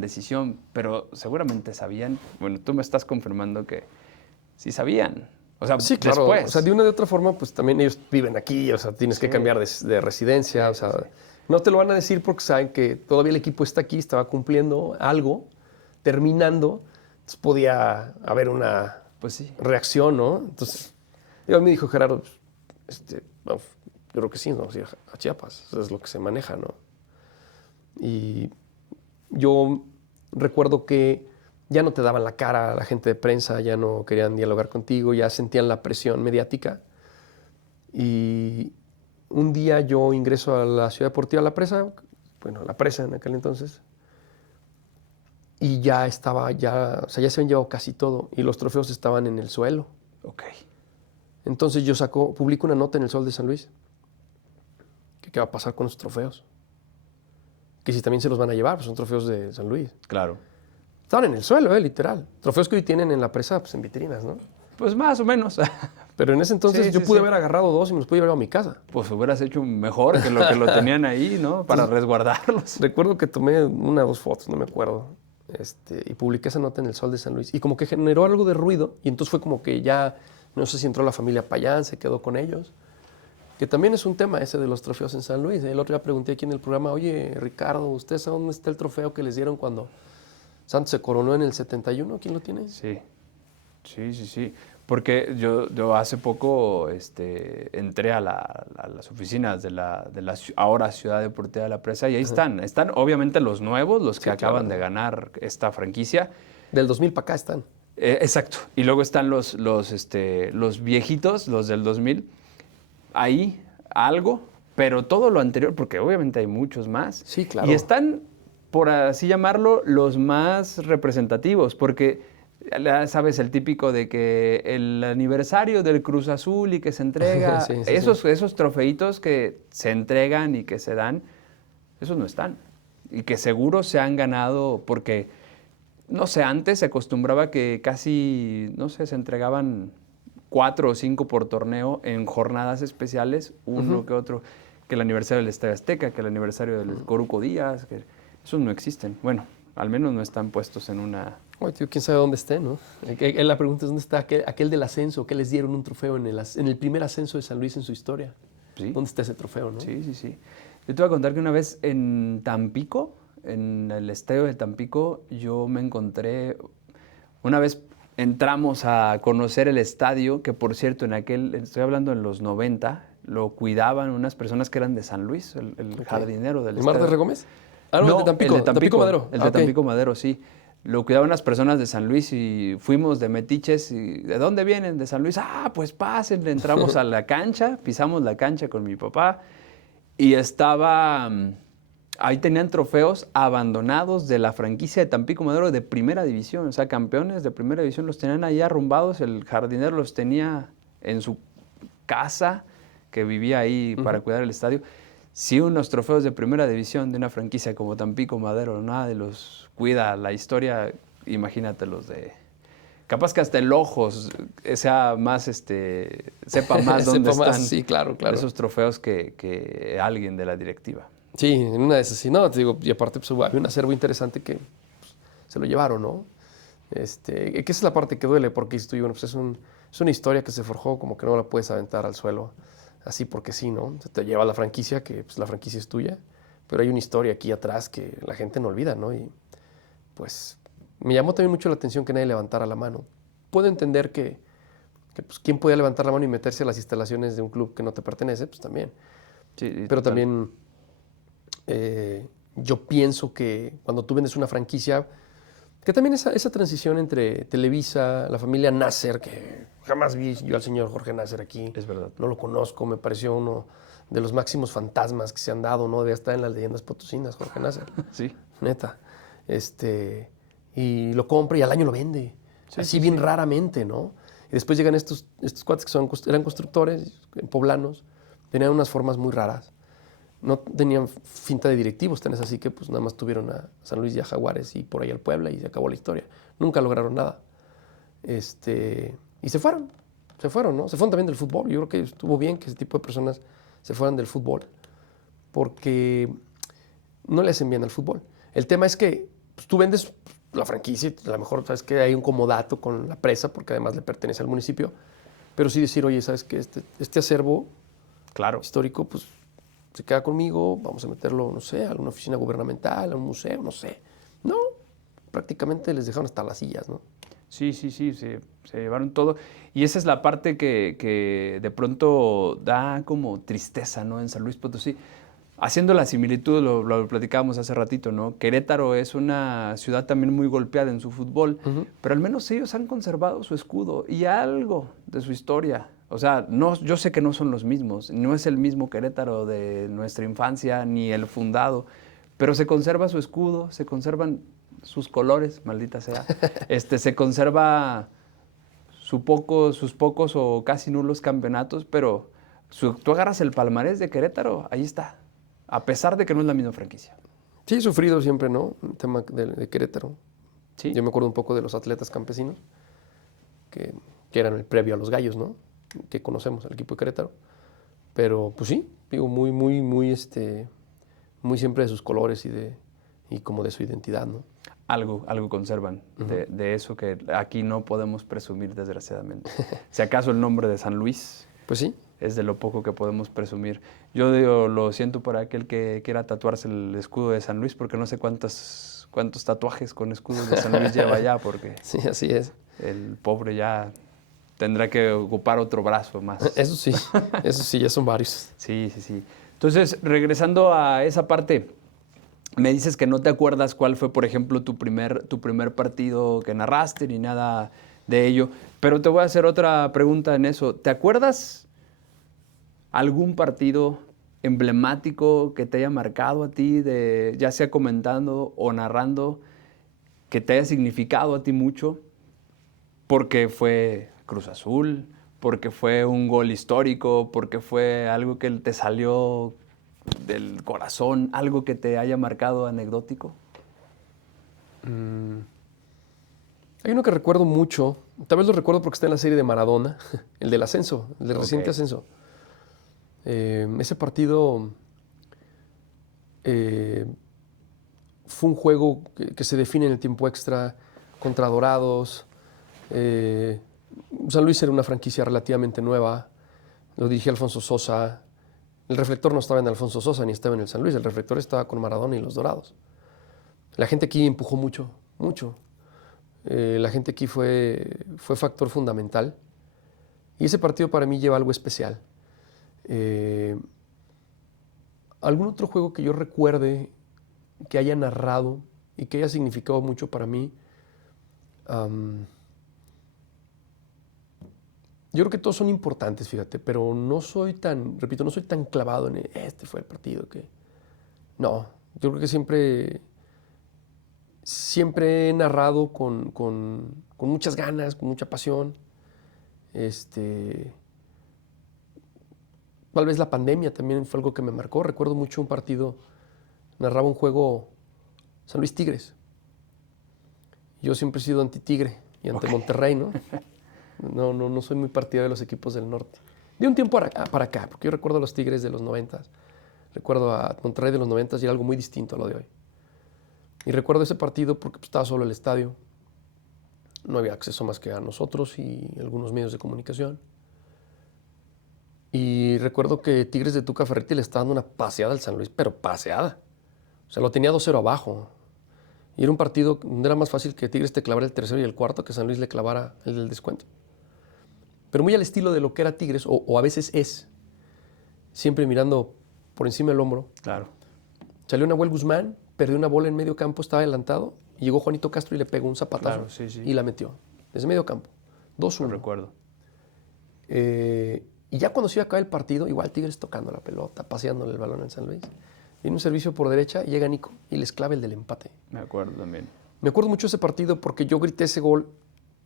decisión, pero seguramente sabían. Bueno, tú me estás confirmando que sí sabían. O sea, sí, claro. Después. O sea, de una u otra forma, pues también ellos viven aquí, o sea, tienes que cambiar de residencia, o sea, no te lo van a decir porque saben que todavía el equipo está aquí, estaba cumpliendo algo, terminando, entonces podía haber una reacción, ¿no? Entonces, a mí me dijo Gerardo, vamos, yo creo que sí, vamos a ir a Chiapas, eso es lo que se maneja, ¿no? Y yo recuerdo que ya no te daban la cara a la gente de prensa, ya no querían dialogar contigo, ya sentían la presión mediática. Y un día yo ingreso a la Ciudad Deportiva La Presa, la Presa en aquel entonces, y ya se habían llevado casi todo, y los trofeos estaban en el suelo. Ok. Entonces yo publico una nota en El Sol de San Luis, que qué va a pasar con los trofeos. Que si también se los van a llevar, pues son trofeos de San Luis. Claro. Estaban en el suelo, literal. Trofeos que hoy tienen en la presa, pues en vitrinas, ¿no? Pues más o menos. Pero en ese entonces Sí, yo sí, pude sí. haber agarrado 2 y me los pude llevar a mi casa. Pues hubieras hecho mejor que lo tenían ahí, ¿no? Para resguardarlos. Recuerdo que tomé 1 o 2 fotos, no me acuerdo, y publiqué esa nota en El Sol de San Luis. Y como que generó algo de ruido, y entonces fue como que ya, no sé si entró la familia Payán, se quedó con ellos, que también es un tema ese de los trofeos en San Luis. El otro día pregunté aquí en el programa, oye, Ricardo, ¿usted sabe dónde está el trofeo que les dieron cuando Santos se coronó en el 71? ¿Quién lo tiene? Sí, sí, sí, sí. Porque yo hace poco entré a las oficinas de la ahora Ciudad Deportiva de la Presa y ahí están. Están obviamente los nuevos, los que Sí, acaban claro. de ganar esta franquicia. Del 2000 para acá están. Exacto. Y luego están los viejitos, los del 2000. Ahí algo, pero todo lo anterior, porque obviamente hay muchos más. Sí, claro. Y están, por así llamarlo, los más representativos, porque ya sabes, el típico de que el aniversario del Cruz Azul y que se entrega, Sí, sí, esos trofeitos que se entregan y que se dan, esos no están. Y que seguro se han ganado porque, no sé, antes se acostumbraba que casi, no sé, se entregaban 4 o 5 por torneo en jornadas especiales, uno que otro, que el aniversario del Estadio Azteca, que el aniversario del Coruco Díaz, que esos no existen. Bueno, al menos no están puestos en una... Oye, tío, quién sabe dónde esté, ¿no? La pregunta es dónde está aquel del ascenso, que les dieron un trofeo en el primer ascenso de San Luis en su historia. Sí. ¿Dónde está ese trofeo, no? Sí, sí, sí. Yo te voy a contar que una vez en Tampico, en el estadio de Tampico, yo me encontré... Una vez entramos a conocer el estadio, que por cierto, estoy hablando en los 90, lo cuidaban unas personas que eran de San Luis, el jardinero del ¿El Mar estadio. de Regómez? Ah, no, el de Tampico. El de Tampico Madero. El de Tampico Madero, sí. Lo cuidaban las personas de San Luis y fuimos de metiches. Y, ¿de dónde vienen? De San Luis. Ah, pues pasen. Entramos a la cancha, pisamos la cancha con mi papá y estaba... Ahí tenían trofeos abandonados de la franquicia de Tampico Madero de primera división. O sea, campeones de primera división los tenían ahí arrumbados. El jardinero los tenía en su casa, que vivía ahí para cuidar el estadio. Si unos trofeos de primera división de una franquicia como Tampico Madero, nadie los cuida la historia, imagínate los de... Capaz que hasta el Ojos sea más, sepa más dónde están sí, claro. esos trofeos que alguien de la directiva. Sí, en una de esas sí. No, te digo, y aparte pues, había un acervo interesante que pues, se lo llevaron, ¿no? Que esa es la parte que duele, porque dices tú, bueno, pues es una historia que se forjó, como que no la puedes aventar al suelo así porque sí, ¿no? Se te lleva la franquicia, que pues, la franquicia es tuya, pero hay una historia aquí atrás que la gente no olvida, ¿no? Y pues me llamó también mucho la atención que nadie levantara la mano. Puedo entender que pues, ¿quién podía levantar la mano y meterse a las instalaciones de un club que no te pertenece? Pues también. Sí, Pero total. también yo pienso que cuando tú vendes una franquicia, que también esa transición entre Televisa, la familia Nasser, que jamás vi yo al señor Jorge Nasser aquí. Es verdad. No lo conozco, me pareció uno de los máximos fantasmas que se han dado, ¿no? Debe estar en las leyendas potosinas, Jorge Nasser. Sí. Neta. Y lo compra y al año lo vende. Sí, así sí, bien sí. raramente, ¿no? Y después llegan estos cuates que eran constructores, poblanos, tenían unas formas muy raras. No tenían finta de directivos, tan es así que pues nada más tuvieron a San Luis y a Jaguares y por ahí al Puebla y se acabó la historia. Nunca lograron nada. Y se fueron, ¿no? Se fueron también del fútbol. Yo creo que estuvo bien que ese tipo de personas se fueran del fútbol porque no le hacen bien al fútbol. El tema es que pues, tú vendes la franquicia y a lo mejor sabes que hay un comodato con la presa porque además le pertenece al municipio, pero sí decir, oye, ¿sabes qué? Este acervo Claro. histórico, pues se queda conmigo, vamos a meterlo, no sé, a alguna oficina gubernamental, a un museo, no sé. No, prácticamente les dejaron hasta las sillas, ¿no? Sí, sí, sí, se llevaron todo. Y esa es la parte que de pronto da como tristeza, ¿no? En San Luis Potosí. Haciendo la similitud, lo platicábamos hace ratito, ¿no? Querétaro es una ciudad también muy golpeada en su fútbol, pero al menos ellos han conservado su escudo y algo de su historia. O sea, no, yo sé que no son los mismos, no es el mismo Querétaro de nuestra infancia, ni el fundado, pero se conserva su escudo, se conservan sus colores, maldita sea. Se conserva sus pocos o casi nulos campeonatos, pero tú agarras el palmarés de Querétaro, ahí está, a pesar de que no es la misma franquicia. Sí, he sufrido siempre, ¿no? El tema de Querétaro. ¿Sí? Yo me acuerdo un poco de los atletas campesinos, que eran el previo a los gallos, ¿no? que conocemos, el equipo de Querétaro. Pero pues sí, digo, muy siempre de sus colores y como de su identidad, ¿no? Algo conservan de eso que aquí no podemos presumir, desgraciadamente. Si acaso el nombre de San Luis. Pues sí. Es de lo poco que podemos presumir. Yo digo, lo siento por aquel que quiera tatuarse el escudo de San Luis, porque no sé cuántos tatuajes con escudos de San Luis lleva ya, porque sí, así es. El pobre ya tendrá que ocupar otro brazo más. Eso sí, ya son varios. Sí. Entonces, regresando a esa parte, me dices que no te acuerdas cuál fue, por ejemplo, tu primer partido que narraste ni nada de ello, pero te voy a hacer otra pregunta en eso. ¿Te acuerdas algún partido emblemático que te haya marcado a ti, ya sea comentando o narrando, que te haya significado a ti mucho? Porque fue Cruz Azul, porque fue un gol histórico, porque fue algo que te salió del corazón, algo que te haya marcado anecdótico. Hay uno que recuerdo mucho, tal vez lo recuerdo porque está en la serie de Maradona, el del ascenso, el del reciente ascenso. Ese partido fue un juego que se define en el tiempo extra contra Dorados. San Luis era una franquicia relativamente nueva, lo dirigía Alfonso Sosa. El reflector no estaba en Alfonso Sosa ni estaba en el San Luis, el reflector estaba con Maradona y los Dorados. La gente aquí empujó mucho. La gente aquí fue factor fundamental. Y ese partido para mí lleva algo especial. ¿Algún otro juego que yo recuerde que haya narrado y que haya significado mucho para mí? Yo creo que todos son importantes, fíjate, pero no soy tan clavado en este fue el partido que... No, yo creo que siempre he narrado con muchas ganas, con mucha pasión. Tal vez la pandemia también fue algo que me marcó. Recuerdo mucho un partido, narraba un juego San Luis Tigres. Yo siempre he sido anti-Tigre y anti-Monterrey, ¿no? No soy muy partidario de los equipos del norte. De un tiempo para acá, porque yo recuerdo a los Tigres de los 90, recuerdo a Monterrey de los 90 y era algo muy distinto a lo de hoy. Y recuerdo ese partido porque estaba solo el estadio, no había acceso más que a nosotros y algunos medios de comunicación. Y recuerdo que Tigres de Tuca Ferretti le estaba dando una paseada al San Luis, pero paseada. O sea, lo tenía 2-0 abajo. Y era un partido donde era más fácil que Tigres te clavara el tercero y el cuarto que San Luis le clavara el del descuento. Pero muy al estilo de lo que era Tigres, o a veces es, siempre mirando por encima del hombro. Claro. Salió Nahuel Guzmán, perdió una bola en medio campo, estaba adelantado, y llegó Juanito Castro y le pegó un zapatazo. Claro, sí. Y la metió, desde medio campo. 2-1. Lo recuerdo. Y ya cuando se iba a acabar el partido, igual Tigres tocando la pelota, paseándole el balón al San Luis. Viene un servicio por derecha y llega Nico y les clava el del empate. Me acuerdo también. Me acuerdo mucho de ese partido porque yo grité ese gol,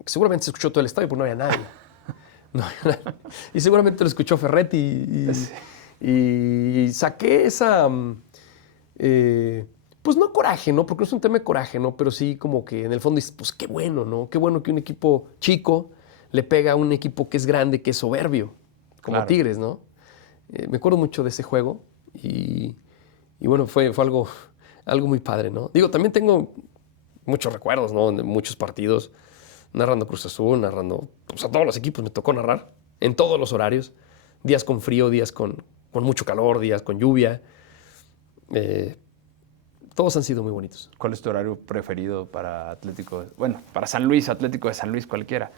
que seguramente se escuchó todo el estadio, porque no había nadie. Y seguramente lo escuchó Ferretti y saqué esa, pues no coraje, ¿no? Porque no es un tema de coraje, ¿no? Pero sí como que en el fondo dices, pues qué bueno, ¿no? Qué bueno que un equipo chico le pega a un equipo que es grande, que es soberbio, como claro. Tigres, ¿no? Me acuerdo mucho de ese juego y bueno, fue algo muy padre, ¿no? Digo, también tengo muchos recuerdos, ¿no? De muchos partidos, narrando Cruz Azul, narrando, pues a todos los equipos me tocó narrar, en todos los horarios, días con frío, días con mucho calor, días con lluvia. Todos han sido muy bonitos. ¿Cuál es tu horario preferido para Atlético? Bueno, para San Luis, Atlético de San Luis, cualquiera.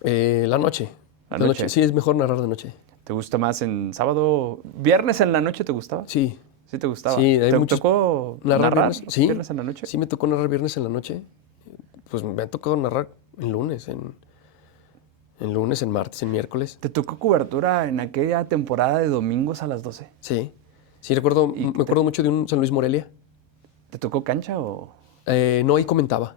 La noche. ¿La noche? Sí, es mejor narrar de noche. ¿Te gusta más en sábado? ¿Viernes en la noche te gustaba? Sí. ¿Sí te gustaba? Sí, ¿Te tocó narrar viernes en la noche? Sí, me tocó narrar viernes en la noche. Pues me ha tocado narrar en lunes, en martes, en miércoles. ¿Te tocó cobertura en aquella temporada de domingos a las 12? Sí. Sí, me acuerdo mucho de un San Luis Morelia. ¿Te tocó cancha o...? No, ahí comentaba.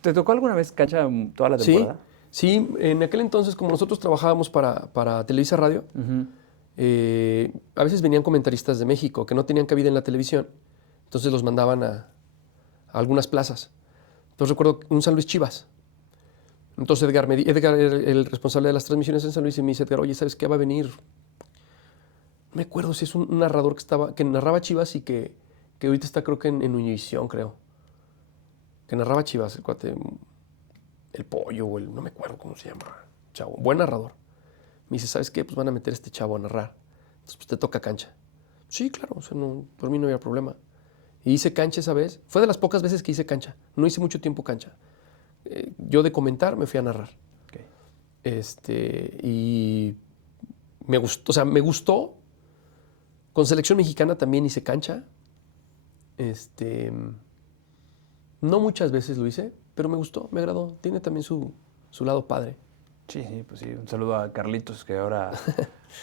¿Te tocó alguna vez cancha toda la temporada? Sí, en aquel entonces, como nosotros trabajábamos para Televisa Radio, a veces venían comentaristas de México que no tenían cabida en la televisión, entonces los mandaban a algunas plazas. Entonces recuerdo un San Luis Chivas. Entonces Edgar era el responsable de las transmisiones en San Luis y me dice, Edgar, oye, ¿sabes qué? Va a venir, no me acuerdo si es un narrador que narraba Chivas y que ahorita está creo que en Univisión, creo. Que narraba Chivas, el cuate, el pollo o no me acuerdo cómo se llama, chavo, buen narrador. Me dice, ¿sabes qué? Pues van a meter a este chavo a narrar. Entonces pues te toca cancha. Sí, claro, o sea, no, por mí no había problema. Y hice cancha esa vez. Fue de las pocas veces que hice cancha. No hice mucho tiempo cancha. Yo de comentar me fui a narrar. Okay. Y me gustó, o sea, me gustó. Con selección mexicana también hice cancha. No muchas veces lo hice, pero me gustó, me agradó. Tiene también su lado padre. Sí, pues sí. Un saludo a Carlitos, que ahora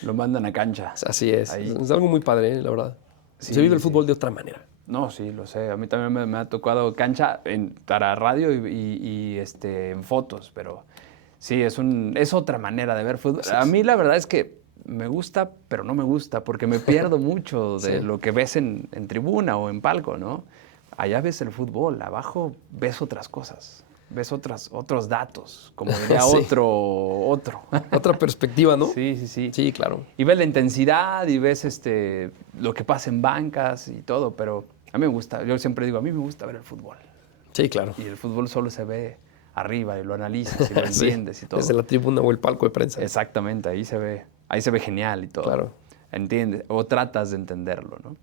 lo mandan a cancha. Así es. Ahí. Es algo muy padre, la verdad. Sí, se vive el fútbol de otra manera. No, sí, lo sé. A mí también me ha tocado cancha para radio y en fotos, pero sí, es otra manera de ver fútbol. A mí la verdad es que me gusta, pero no me gusta, porque me pierdo mucho de lo que ves en tribuna o en palco, ¿no? Allá ves el fútbol, abajo ves otras cosas, ves otros datos, como diría otro. Otra perspectiva, ¿no? Sí. Sí, claro. Y ves la intensidad y ves lo que pasa en bancas y todo, pero a mí me gusta, yo siempre digo, a mí me gusta ver el fútbol. Sí, claro. Y el fútbol solo se ve arriba y lo analizas y lo entiendes y todo. Desde la tribuna o el palco de prensa. Exactamente, ahí se ve genial y todo. Claro. Entiendes, o tratas de entenderlo, ¿no?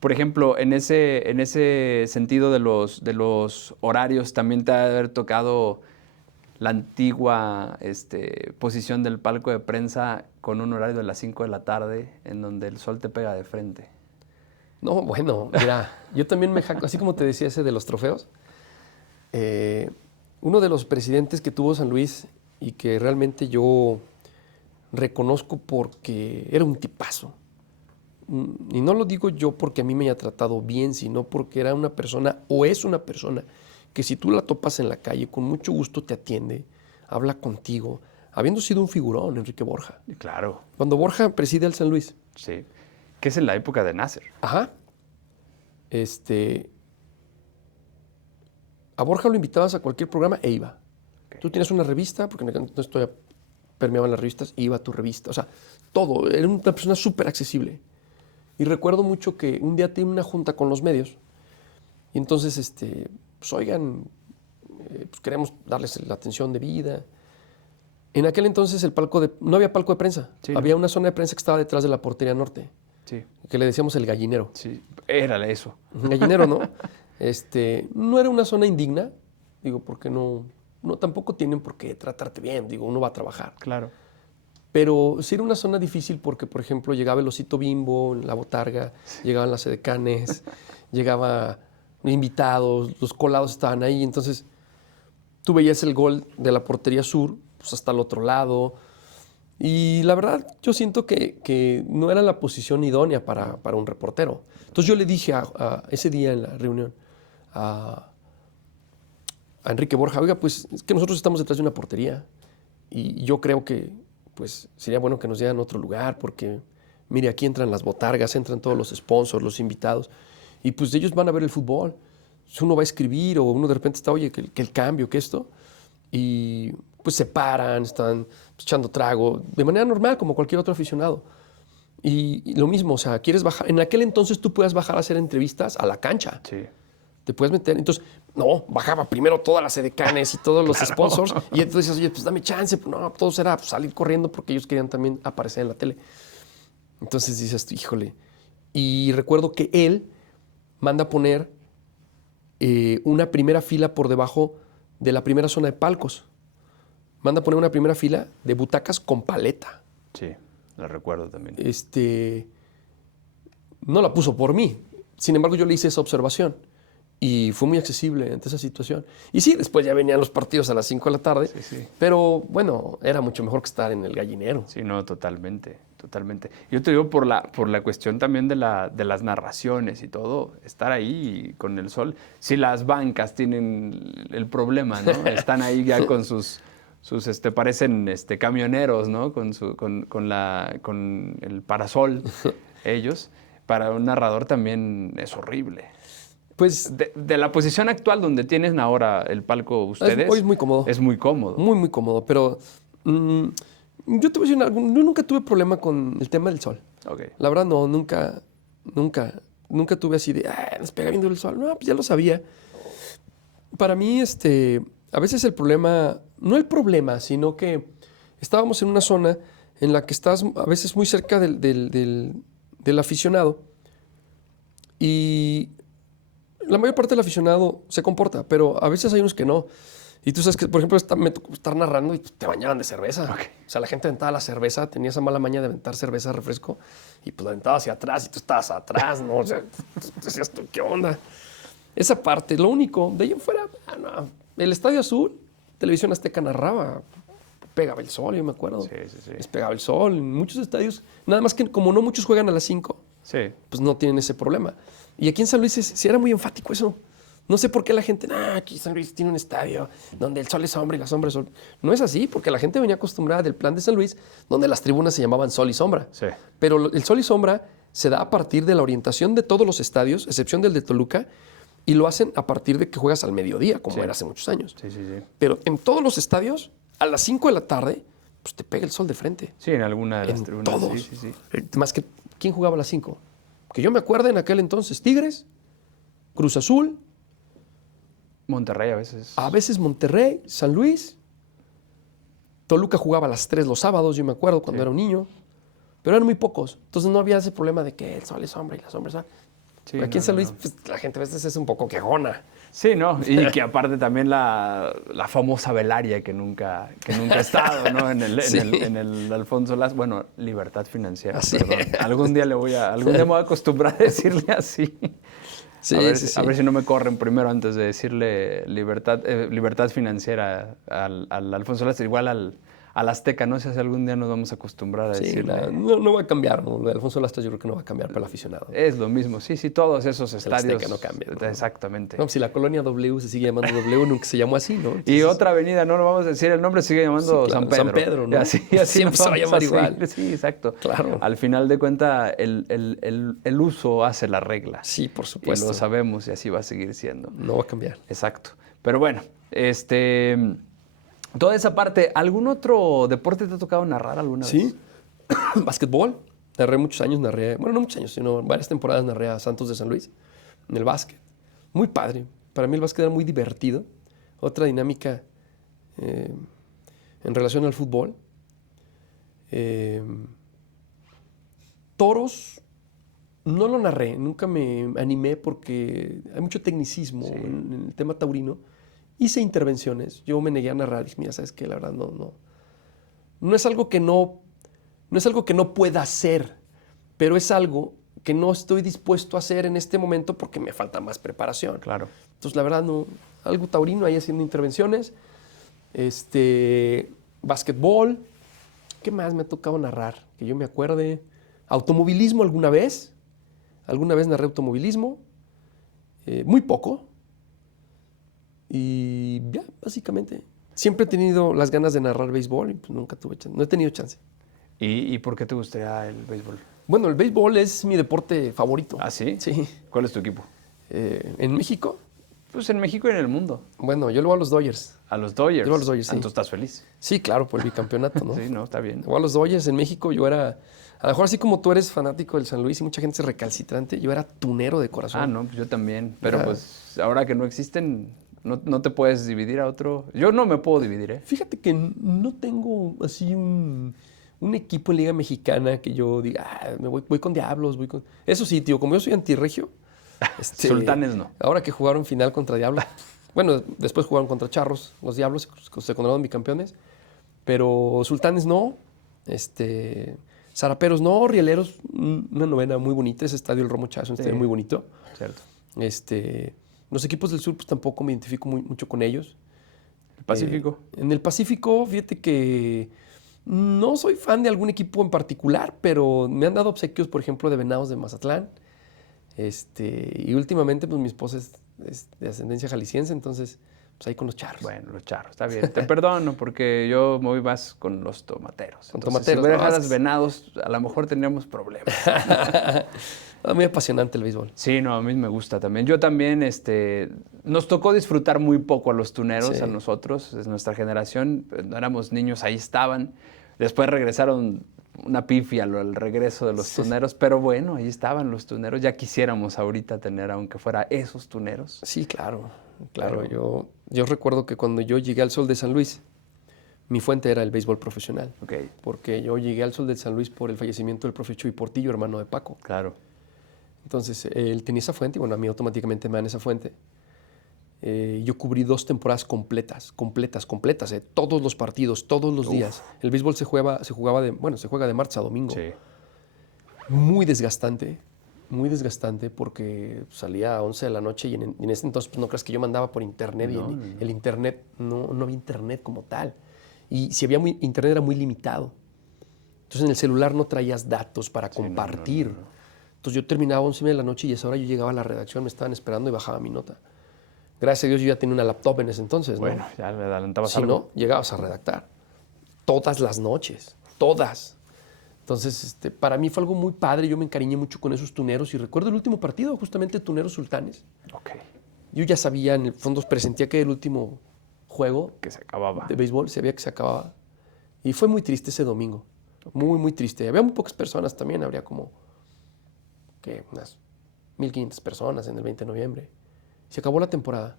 Por ejemplo, en ese sentido de los horarios, también te ha de haber tocado la antigua posición del palco de prensa con un horario de las 5 de la tarde en donde el sol te pega de frente. No, bueno, mira, yo también me jacto, así como te decía ese de los trofeos, uno de los presidentes que tuvo San Luis y que realmente yo reconozco porque era un tipazo. Y no lo digo yo porque a mí me haya tratado bien, sino porque era una persona o es una persona que si tú la topas en la calle, con mucho gusto te atiende, habla contigo, habiendo sido un figurón, Enrique Borja. Claro. Cuando Borja preside al San Luis. Sí. Que es en la época de Nasser. Ajá. A Borja lo invitabas a cualquier programa e iba. Okay. Tú tienes una revista, porque no estoy permeaba en las revistas, iba a tu revista. O sea, todo. Era una persona súper accesible. Y recuerdo mucho que un día tuve una junta con los medios y entonces, pues oigan, pues queremos darles la atención debida. En aquel entonces no había palco de prensa, sí, había una zona de prensa que estaba detrás de la portería norte, sí, que le decíamos el gallinero. Sí, era eso. Un gallinero, ¿no? No era una zona indigna, digo, porque no tampoco tienen por qué tratarte bien, digo, uno va a trabajar. Claro. Pero sí era una zona difícil porque, por ejemplo, llegaba el Osito Bimbo, la Botarga, llegaban las edecanes, llegaba invitados, los colados estaban ahí. Entonces, tú veías el gol de la portería sur, pues hasta el otro lado. Y la verdad, yo siento que no era la posición idónea para un reportero. Entonces, yo le dije ese día en la reunión a Enrique Borja, oiga, pues es que nosotros estamos detrás de una portería y yo creo que pues sería bueno que nos dieran otro lugar porque, mire, aquí entran las botargas, entran todos los sponsors, los invitados, y pues ellos van a ver el fútbol. Si uno va a escribir o uno de repente está, oye, que el cambio, que esto, y pues se paran, están echando trago, de manera normal, como cualquier otro aficionado. Y lo mismo, o sea, quieres bajar, en aquel entonces tú puedes bajar a hacer entrevistas a la cancha. Sí. Te puedes meter, entonces, no, bajaba primero todas las edecanes y todos los sponsors, y entonces, oye, pues dame chance, no, todo era pues, salir corriendo porque ellos querían también aparecer en la tele. Entonces dices, híjole, y recuerdo que él manda a poner una primera fila por debajo de la primera zona de palcos. Manda a poner una primera fila de butacas con paleta. Sí, la recuerdo también. No la puso por mí, sin embargo yo le hice esa observación. Y fue muy accesible ante esa situación. Y sí, después ya venían los partidos a las 5 de la tarde. Sí. Pero bueno, era mucho mejor que estar en el gallinero. Sí, no, totalmente. Yo te digo por la cuestión también de las narraciones y todo, estar ahí con el sol. Si las bancas tienen el problema, ¿no? Están ahí ya con sus parecen camioneros, ¿no? Con el parasol, ellos. Para un narrador también es horrible. Pues De la posición actual donde tienen ahora el palco ustedes. hoy es muy cómodo. Es muy cómodo. Muy, muy cómodo. Pero yo te voy a decir yo nunca tuve problema con el tema del sol. Ok. La verdad, no, nunca tuve así de, nos pega viendo el sol. No, pues ya lo sabía. Para mí, a veces el problema, no el problema, sino que estábamos en una zona en la que estás a veces muy cerca del aficionado y la mayor parte del aficionado se comporta, pero a veces hay unos que no. Y tú sabes que, por ejemplo, me tocó estar narrando y te bañaban de cerveza. Okay. O sea, la gente aventaba la cerveza, tenía esa mala maña de aventar cerveza, refresco, y pues la aventaba hacia atrás y tú estabas atrás, ¿no? O sea, decías tú, ¿qué onda? Esa parte, lo único, de ahí en fuera, no. El Estadio Azul, Televisión Azteca narraba, pegaba el sol, yo me acuerdo. Sí. Les pegaba el sol. En muchos estadios, nada más que como no muchos juegan a las 5, Sí. pues no tienen ese problema. Y aquí en San Luis sí era muy enfático eso. No sé por qué la gente, aquí San Luis tiene un estadio donde el sol es sombra y la sombra es sol. No es así, porque la gente venía acostumbrada del plan de San Luis, donde las tribunas se llamaban sol y sombra. Sí. Pero el sol y sombra se da a partir de la orientación de todos los estadios, excepción del de Toluca, y lo hacen a partir de que juegas al mediodía, como era hace muchos años. Sí. Pero en todos los estadios, a las 5 de la tarde, pues te pega el sol de frente. Sí, en alguna de las En tribunas. todos. Sí. Más que, ¿quién jugaba a las 5? Que yo me acuerdo en aquel entonces, Tigres, Cruz Azul, Monterrey a veces. a veces Monterrey, San Luis. Toluca jugaba a las 3 los sábados, yo me acuerdo cuando era un niño. Pero eran muy pocos. Entonces no había ese problema de que el sol es sombra y la sombra es sol. Sí, Aquí en San Luis, pues, la gente a veces es un poco quejona. Sí, ¿no? Y que aparte también la famosa velaria que nunca ha estado, ¿no? En el Alfonso Lastras, bueno, Libertad Financiera, perdón. Algún día me voy a acostumbrar a decirle así. Sí, a ver si no me corren primero antes de decirle Libertad Financiera al Alfonso Lastras, igual al Azteca, no sé si algún día nos vamos a acostumbrar a decirle. No va a cambiar, ¿no? Lo de Alfonso Lastras yo creo que no va a cambiar para el aficionado. Es lo mismo, sí, todos esos estadios. El Azteca no cambia, ¿no? Exactamente. No, si la colonia W se sigue llamando W, nunca se llamó así, ¿no? Entonces, y otra avenida, no lo vamos a decir el nombre, sigue llamando sí, claro, San Pedro. San Pedro, ¿no? Y así siempre se va a llamar igual. Sí, exacto. Claro. Al final de cuentas, el uso hace la regla. Sí, por supuesto. Y lo sabemos y así va a seguir siendo. No va a cambiar. Exacto. Pero bueno, toda esa parte, ¿algún otro deporte te ha tocado narrar alguna vez? Sí. Básquetbol. Narré muchos años, bueno, no muchos años, sino varias temporadas narré a Santos de San Luis en el básquet. Muy padre. Para mí el básquet era muy divertido. Otra dinámica en relación al fútbol. Toros no lo narré, nunca me animé porque hay mucho tecnicismo en el tema taurino. Hice intervenciones, yo me negué a narrar. Dije, mira, ¿sabes qué? La verdad no es algo que no pueda hacer, pero es algo que no estoy dispuesto a hacer en este momento porque me falta más preparación. Claro. Entonces, la verdad, no, algo taurino ahí haciendo intervenciones. Básquetbol. ¿Qué más me ha tocado narrar? Que yo me acuerde. Automovilismo alguna vez. Alguna vez narré automovilismo. Muy poco. Y ya, básicamente. Siempre he tenido las ganas de narrar béisbol y pues nunca tuve chance. No he tenido chance. ¿Y por qué te gustaría el béisbol? Bueno, el béisbol es mi deporte favorito. ¿Ah, sí? Sí. ¿Cuál es tu equipo? ¿En México? Pues en México y en el mundo. Bueno, yo le voy a los Dodgers. ¿A los Dodgers? Yo le voy a los Dodgers, sí. ¿Tú estás feliz? Sí, claro, por el bicampeonato, ¿no? Sí, no, está bien. Le voy a los Dodgers. En México yo era... A lo mejor así como tú eres fanático del San Luis y mucha gente es recalcitrante, yo era tunero de corazón. Ah, no, pues yo también. Pero pues ahora que no existen, no te puedes dividir a otro. Yo no me puedo dividir, ¿eh? Fíjate que no tengo así un equipo en Liga Mexicana que yo diga, voy con Diablos, Eso sí, tío, como yo soy antirregio... Sultanes no. Ahora que jugaron final contra Diablos, bueno, después jugaron contra Charros, los Diablos se coronaron bicampeones, pero Sultanes no, Zaraperos no, Rieleros, una novena muy bonita, ese estadio El Romo Chávez, un estadio muy bonito. Cierto. Los equipos del sur pues tampoco me identifico mucho con ellos. ¿El Pacífico? En el Pacífico, fíjate que no soy fan de algún equipo en particular, pero me han dado obsequios, por ejemplo, de Venados de Mazatlán. Y últimamente, pues mi esposa es de ascendencia jalisciense, entonces pues ahí con los charros. Bueno, los charros, está bien. Te perdono porque yo me voy más con los tomateros. Con Entonces, tomateros. Si me No, dejaras venados, a lo mejor tendríamos problemas. Muy apasionante el béisbol. Sí, no, a mí me gusta también. Yo también, nos tocó disfrutar muy poco a los tuneros, Sí. a nosotros, es nuestra generación. No éramos niños, ahí estaban. Después regresaron una pifia al regreso de los tuneros, pero bueno, ahí estaban los tuneros. Ya quisiéramos ahorita tener, aunque fuera esos tuneros. Sí, claro. Yo recuerdo que cuando yo llegué al Sol de San Luis, mi fuente era el béisbol profesional. Ok, Porque yo llegué al Sol de San Luis por el fallecimiento del profe Chuy Portillo, hermano de Paco. claro. Entonces, él tenía esa fuente y bueno, a mí automáticamente me dan esa fuente. Yo cubrí 2 temporadas completas, todos los partidos, todos los días. El béisbol se juega de martes a domingo. Sí. Muy desgastante porque salía a 11 de la noche y en ese entonces pues, no creas que yo mandaba por internet el internet, no había internet como tal. Y si había internet era muy limitado. Entonces en el celular no traías datos para compartir. Entonces yo terminaba a 11 de la noche y a esa hora yo llegaba a la redacción, me estaban esperando y bajaba mi nota. Gracias a Dios yo ya tenía una laptop en ese entonces, ¿no? Bueno, ya le adelantabas Si algo. no, llegabas a redactar. Todas las noches, todas. Entonces, para mí fue algo muy padre, yo me encariñé mucho con esos tuneros y recuerdo el último partido, justamente Tuneros Sultanes. Ok, Yo ya sabía, en el fondo presentía que el último juego que se acababa. de béisbol, sabía que se acababa. Y fue muy triste ese domingo, muy, muy triste. Había muy pocas personas también, habría como, unas 1,500 personas en el 20 de noviembre. Se acabó la temporada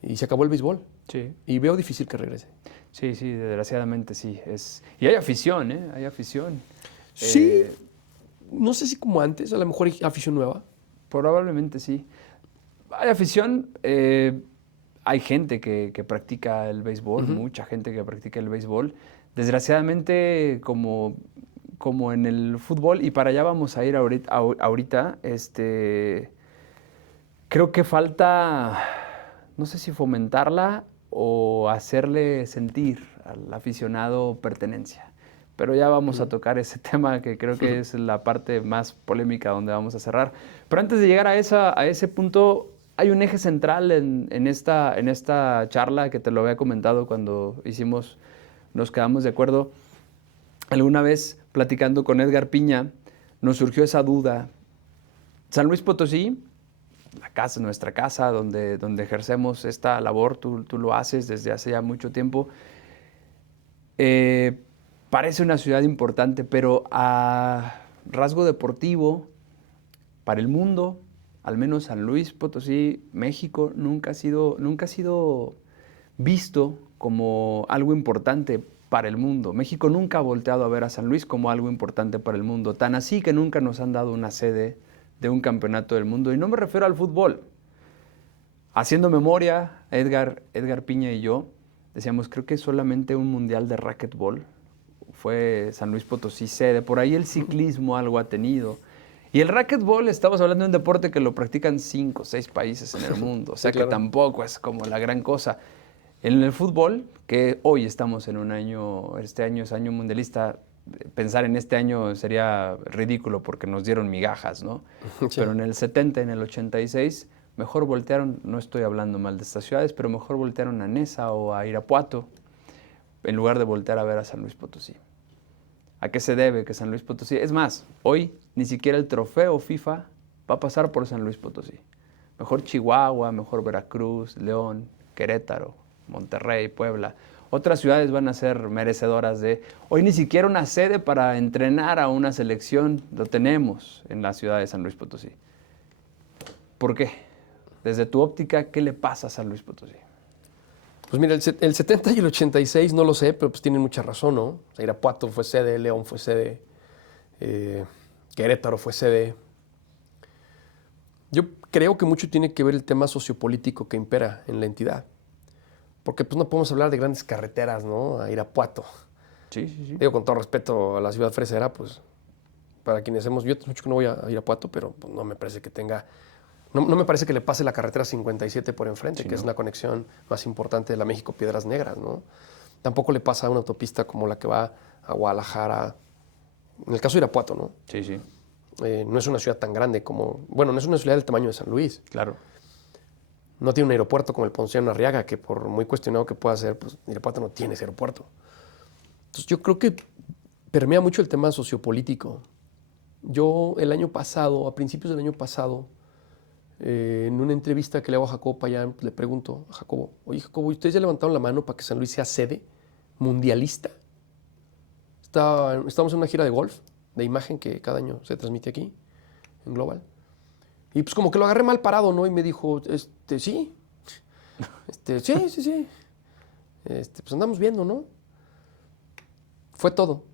y se acabó el béisbol. Sí. Y veo difícil que regrese. Sí, desgraciadamente sí. Y hay afición, ¿eh? Hay afición. Sí, no sé si como antes, a lo mejor hay afición nueva. Probablemente sí. Hay afición, hay gente que practica el béisbol, mucha gente que practica el béisbol. Desgraciadamente, como en el fútbol, y para allá vamos a ir ahorita, creo que falta, no sé si fomentarla o hacerle sentir al aficionado pertenencia. Pero ya vamos a tocar ese tema que creo que es la parte más polémica donde vamos a cerrar. Pero antes de llegar a ese punto, hay un eje central en esta charla que te lo había comentado cuando nos quedamos de acuerdo. Alguna vez, platicando con Edgar Piña, nos surgió esa duda. San Luis Potosí, nuestra casa, donde ejercemos esta labor, tú lo haces desde hace ya mucho tiempo, parece una ciudad importante, pero a rasgo deportivo, para el mundo, al menos San Luis Potosí, México, nunca ha sido visto como algo importante para el mundo. México nunca ha volteado a ver a San Luis como algo importante para el mundo, tan así que nunca nos han dado una sede de un campeonato del mundo. Y no me refiero al fútbol. Haciendo memoria, Edgar Piña y yo decíamos, creo que solamente un mundial de racquetball fue San Luis Potosí sede. Por ahí el ciclismo algo ha tenido. Y el racquetball, estamos hablando de un deporte que lo practican 5 o 6 países en el mundo. O sea Sí, claro. que tampoco es como la gran cosa. En el fútbol, que hoy estamos en este año es año mundialista, pensar en este año sería ridículo porque nos dieron migajas, ¿no? Sí. Pero en el 70, en el 86, mejor voltearon, no estoy hablando mal de estas ciudades, pero mejor voltearon a Neza o a Irapuato en lugar de voltear a ver a San Luis Potosí. ¿A qué se debe que San Luis Potosí? Es más, hoy ni siquiera el trofeo FIFA va a pasar por San Luis Potosí. Mejor Chihuahua, mejor Veracruz, León, Querétaro, Monterrey, Puebla. Otras ciudades van a ser merecedoras de... Hoy ni siquiera una sede para entrenar a una selección lo tenemos en la ciudad de San Luis Potosí. ¿Por qué? Desde tu óptica, ¿qué le pasa a San Luis Potosí? Pues mira, el 70 y el 86 no lo sé, pero pues tienen mucha razón, ¿no? O sea, Irapuato fue sede, León fue sede, Querétaro fue sede. Yo creo que mucho tiene que ver el tema sociopolítico que impera en la entidad. Porque pues no podemos hablar de grandes carreteras, ¿no? A Irapuato. Sí. Digo, con todo respeto a la ciudad fresera, pues para quienes hemos... Yo mucho que no voy a Irapuato, pero pues, no me parece que tenga... No me parece que le pase la carretera 57 por enfrente, Sí, que no. es la conexión más importante de la México-Piedras Negras, ¿no? Tampoco le pasa a una autopista como la que va a Guadalajara. En el caso de Irapuato, ¿no? Sí, No es una ciudad tan grande como... Bueno, no es una ciudad del tamaño de San Luis. claro. No tiene un aeropuerto como el Ponciano Arriaga, que por muy cuestionado que pueda ser, pues Irapuato no tiene ese aeropuerto. Entonces yo creo que permea mucho el tema sociopolítico. Yo el año pasado, a principios del año pasado, en una entrevista que le hago a Jacobo Payán, le pregunto a Jacobo, oye Jacobo, ¿ustedes ya levantaron la mano para que San Luis sea sede mundialista? Estamos en una gira de golf, de imagen que cada año se transmite aquí, en Global. Y pues como que lo agarré mal parado, ¿no? Y me dijo, sí, sí. Pues andamos viendo, ¿no? Fue todo.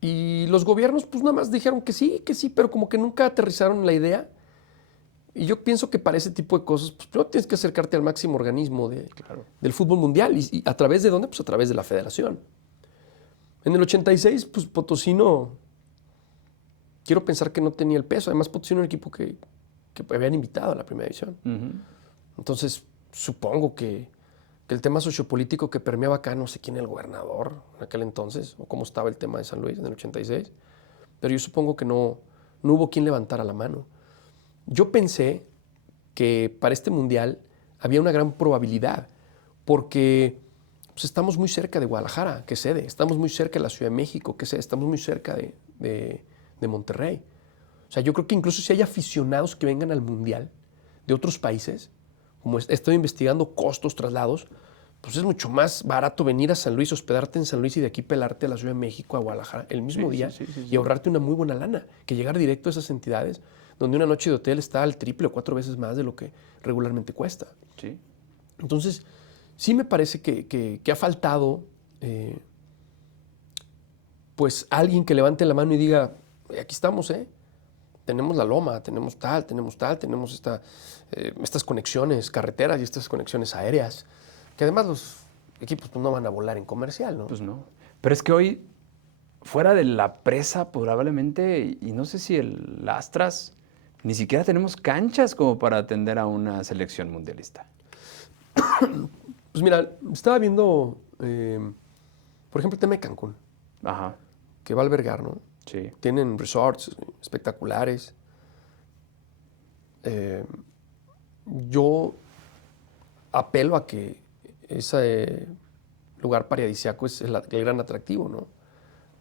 Y los gobiernos pues nada más dijeron que sí, pero como que nunca aterrizaron la idea. Y yo pienso que para ese tipo de cosas, pues primero tienes que acercarte al máximo organismo del fútbol mundial. ¿Y a través de dónde? Pues a través de la federación. En el 86, pues Potosino, quiero pensar que no tenía el peso. Además, Potosino era un equipo que habían invitado a la primera división. Uh-huh. Entonces, supongo que el tema sociopolítico que permeaba acá, no sé quién era el gobernador en aquel entonces, o cómo estaba el tema de San Luis en el 86, pero yo supongo que no hubo quien levantara la mano. Yo pensé que para este mundial había una gran probabilidad, porque pues, estamos muy cerca de Guadalajara, que es sede, estamos muy cerca de la Ciudad de México, que es sede, estamos muy cerca de Monterrey. O sea, yo creo que incluso si hay aficionados que vengan al mundial de otros países, como estoy investigando costos, traslados, pues es mucho más barato venir a San Luis, hospedarte en San Luis y de aquí pelarte a la Ciudad de México, a Guadalajara, el mismo día y ahorrarte una muy buena lana, que llegar directo a esas entidades donde una noche de hotel está al triple o 4 veces más de lo que regularmente cuesta. Sí. Entonces, sí me parece que ha faltado pues alguien que levante la mano y diga, aquí estamos, tenemos la loma, tenemos estas conexiones carreteras y estas conexiones aéreas, que además los equipos pues, no van a volar en comercial, ¿no? Pues no. Pero es que hoy, fuera de la presa probablemente, y no sé si el Astras, ni siquiera tenemos canchas como para atender a una selección mundialista. Pues mira, estaba viendo, por ejemplo, el tema de Cancún, Ajá. que va a albergar, ¿no? Sí. Tienen resorts espectaculares. Yo apelo a que ese lugar paradisíaco es el gran atractivo, ¿no?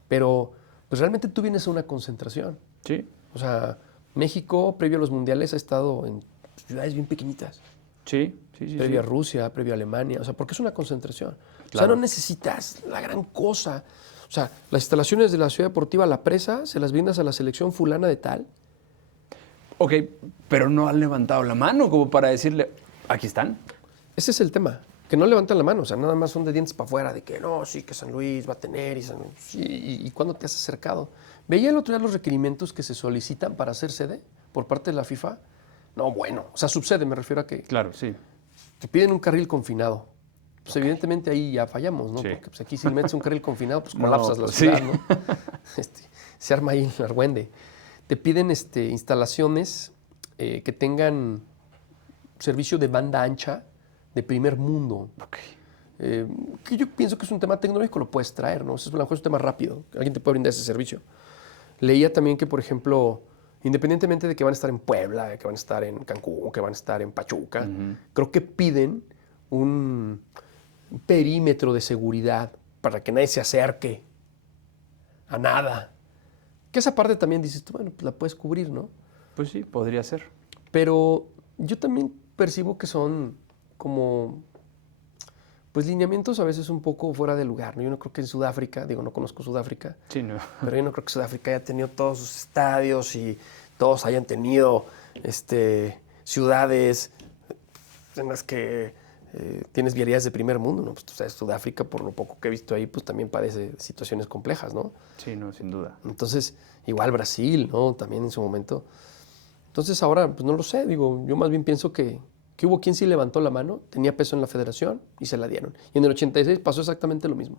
Pero pues realmente tú vienes a una concentración. Sí. O sea, México, previo a los mundiales, ha estado en ciudades bien pequeñitas. Sí. Previo a Rusia, previo a Alemania. O sea, porque es una concentración. Claro. O sea, no necesitas la gran cosa. O sea, las instalaciones de la Ciudad Deportiva La Presa se las brindas a la selección fulana de tal. Ok, pero no han levantado la mano como para decirle, aquí están. Ese es el tema, que no levantan la mano. O sea, nada más son de dientes para afuera, de que no, sí, que San Luis va a tener. ¿Y cuándo te has acercado? Veía el otro día los requerimientos que se solicitan para hacer sede por parte de la FIFA. No, bueno, o sea, subsede, me refiero a que... Claro, sí. Te piden un carril confinado. Pues evidentemente ahí ya fallamos, ¿no? Sí. Porque pues, aquí si metes un carril confinado, pues colapsas la ciudad, sí. ¿no? Se arma ahí el argüende. Te piden instalaciones que tengan servicio de banda ancha de primer mundo. Okay. Que yo pienso que es un tema tecnológico, lo puedes traer, ¿no? Es a lo mejor es un tema rápido. Alguien te puede brindar ese servicio. Leía también que, por ejemplo, independientemente de que van a estar en Puebla, que van a estar en Cancún, que van a estar en Pachuca, creo que piden un perímetro de seguridad para que nadie se acerque a nada. Que esa parte también dices tú, bueno, pues la puedes cubrir, ¿no? Pues sí, podría ser. Pero yo también percibo que son como, pues lineamientos a veces un poco fuera de lugar, ¿no? Yo no creo que en Sudáfrica, no conozco Sudáfrica, sí, no. pero yo no creo que Sudáfrica haya tenido todos sus estadios y todos hayan tenido ciudades en las que tienes vialidades de primer mundo, ¿no? Pues tú sabes, Sudáfrica, por lo poco que he visto ahí, pues también padece situaciones complejas, ¿no? Sí, no, sin duda. Entonces, igual Brasil, ¿no? También en su momento. Entonces ahora, pues no lo sé, yo más bien pienso que hubo quien sí levantó la mano, tenía peso en la federación y se la dieron. Y en el 86 pasó exactamente lo mismo.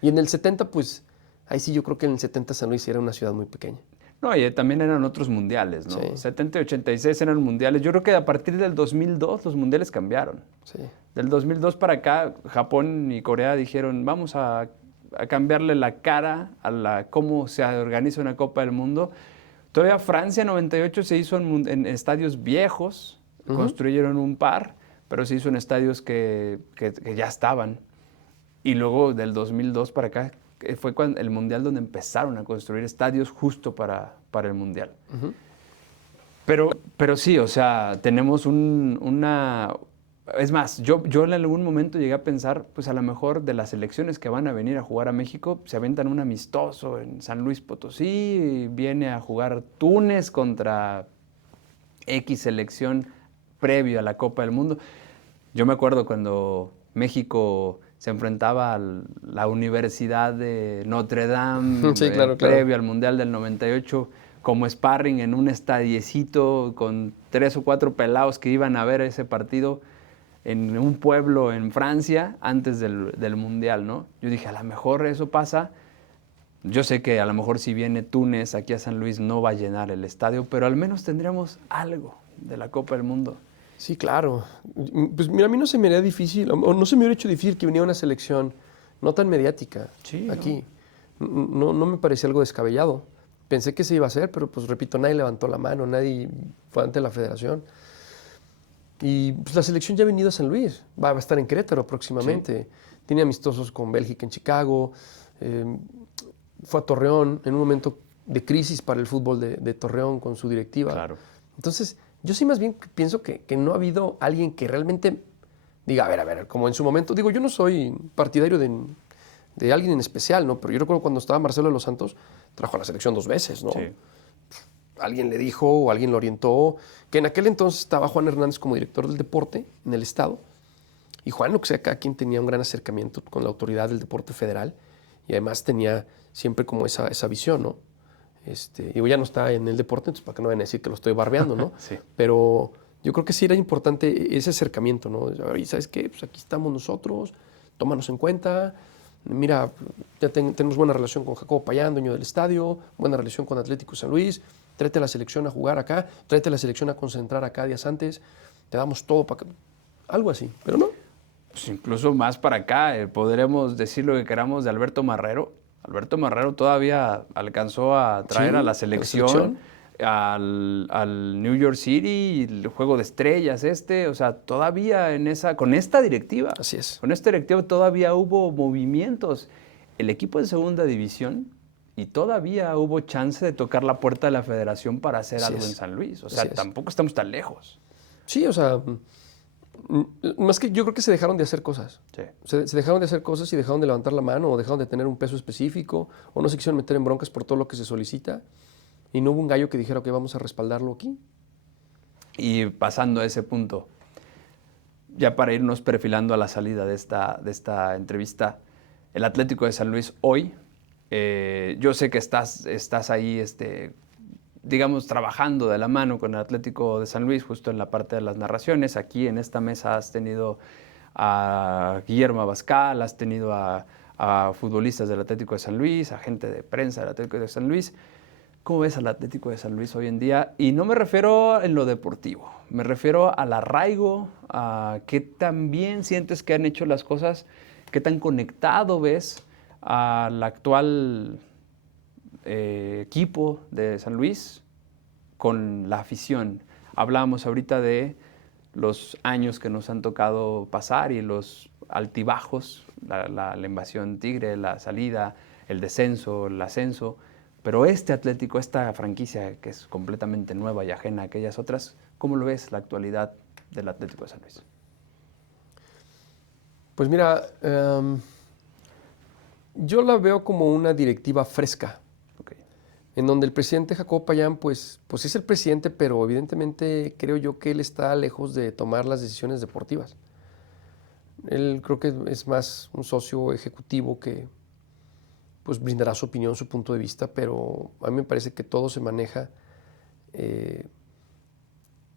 Y en el 70, pues, ahí sí yo creo que en el 70 San Luis era una ciudad muy pequeña. No, y también eran otros mundiales, ¿no? Sí. 70 y 86 eran mundiales. Yo creo que a partir del 2002 los mundiales cambiaron. Sí. Del 2002 para acá, Japón y Corea dijeron, vamos a cambiarle la cara a cómo se organiza una Copa del Mundo. Todavía Francia 98 se hizo en estadios viejos, construyeron un par. pero se hizo en estadios que ya estaban. Y luego del 2002 para acá fue cuando el Mundial donde empezaron a construir estadios justo para el Mundial. Uh-huh. Pero sí, o sea, tenemos una... Es más, yo en algún momento llegué a pensar, pues a lo mejor de las selecciones que van a venir a jugar a México, se aventan un amistoso en San Luis Potosí, y viene a jugar Túnez contra X selección previo a la Copa del Mundo. Yo me acuerdo cuando México se enfrentaba a la Universidad de Notre Dame, sí, claro. previo al Mundial del 98, como sparring en un estadiecito con 3 o 4 pelados que iban a ver ese partido en un pueblo en Francia antes del Mundial, ¿no? Yo dije, a lo mejor eso pasa. Yo sé que a lo mejor si viene Túnez aquí a San Luis no va a llenar el estadio, pero al menos tendríamos algo de la Copa del Mundo. Sí, claro. Pues mira, a mí no se me haría difícil, o no se me hubiera hecho difícil que viniera una selección no tan mediática aquí. No me parecía algo descabellado. Pensé que se iba a hacer, pero pues repito, nadie levantó la mano, nadie fue ante la federación. Y pues la selección ya ha venido a San Luis, va a estar en Querétaro próximamente. Sí. Tiene amistosos con Bélgica en Chicago, fue a Torreón en un momento de crisis para el fútbol de Torreón con su directiva. Claro. Entonces, yo sí más bien pienso que no ha habido alguien que realmente diga, a ver, como en su momento, digo, yo no soy partidario de alguien en especial, ¿no? Pero yo recuerdo cuando estaba Marcelo de los Santos, trajo a la selección 2 veces, ¿no? Sí. Alguien le dijo o alguien lo orientó, que en aquel entonces estaba Juan Hernández como director del deporte en el estado, y Juan, lo que sea, cada quien tenía un gran acercamiento con la autoridad del deporte federal, y además tenía siempre como esa visión, ¿no? Digo, ya no está en el deporte, entonces para que no vayan a decir que lo estoy barbeando, ¿no? Sí. Pero yo creo que sí era importante ese acercamiento, ¿no? Y ¿sabes qué? Pues aquí estamos nosotros, tómanos en cuenta. Mira, ya tenemos buena relación con Jacobo Payán, dueño del estadio, buena relación con Atlético San Luis, tráete a la selección a jugar acá, tráete a la selección a concentrar acá días antes, te damos todo para que... Algo así, pero no. Pues incluso más para acá, podremos decir lo que queramos de Alberto Marrero. Alberto Marrero todavía alcanzó a traer a la selección al New York City, el juego de estrellas o sea, todavía con esta directiva. Así es. Con esta directiva todavía hubo movimientos. El equipo de segunda división y todavía hubo chance de tocar la puerta de la federación para hacer algo en San Luis. O sea, tampoco estamos tan lejos. Sí, o sea... Más que yo creo que se dejaron de hacer cosas. Sí. Se dejaron de hacer cosas y dejaron de levantar la mano o dejaron de tener un peso específico o no se quisieron meter en broncas por todo lo que se solicita y no hubo un gallo que dijera que vamos a respaldarlo aquí. Y pasando a ese punto, ya para irnos perfilando a la salida de esta entrevista, el Atlético de San Luis hoy, yo sé que estás ahí, digamos, trabajando de la mano con el Atlético de San Luis, justo en la parte de las narraciones. Aquí en esta mesa has tenido a Guillermo Abascal, has tenido a futbolistas del Atlético de San Luis, a gente de prensa del Atlético de San Luis. ¿Cómo ves al Atlético de San Luis hoy en día? Y no me refiero en lo deportivo, me refiero al arraigo, a qué tan bien sientes que han hecho las cosas, qué tan conectado ves al actual equipo de San Luis con la afición. Hablábamos ahorita de los años que nos han tocado pasar y los altibajos, la invasión Tigre, la salida, el descenso, el ascenso, pero este Atlético, esta franquicia que es completamente nueva y ajena a aquellas otras, ¿cómo lo ves la actualidad del Atlético de San Luis? Pues mira, yo la veo como una directiva fresca. En donde el presidente Jacobo Payán, pues es el presidente, pero evidentemente creo yo que él está lejos de tomar las decisiones deportivas. Él creo que es más un socio ejecutivo que pues brindará su opinión, su punto de vista, pero a mí me parece que todo se maneja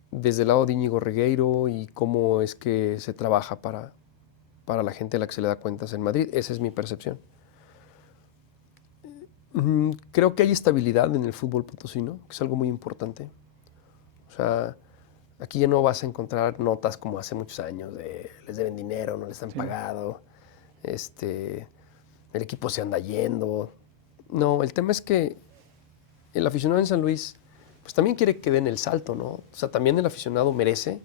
desde el lado de Íñigo Regueiro y cómo es que se trabaja para la gente a la que se le da cuentas en Madrid. Esa es mi percepción. Creo que hay estabilidad en el fútbol potosino, que es algo muy importante. O sea, aquí ya no vas a encontrar notas como hace muchos años de les deben dinero, no les han pagado, el equipo se anda yendo. No, el tema es que el aficionado en San Luis pues también quiere que den el salto, ¿no? O sea, también el aficionado merece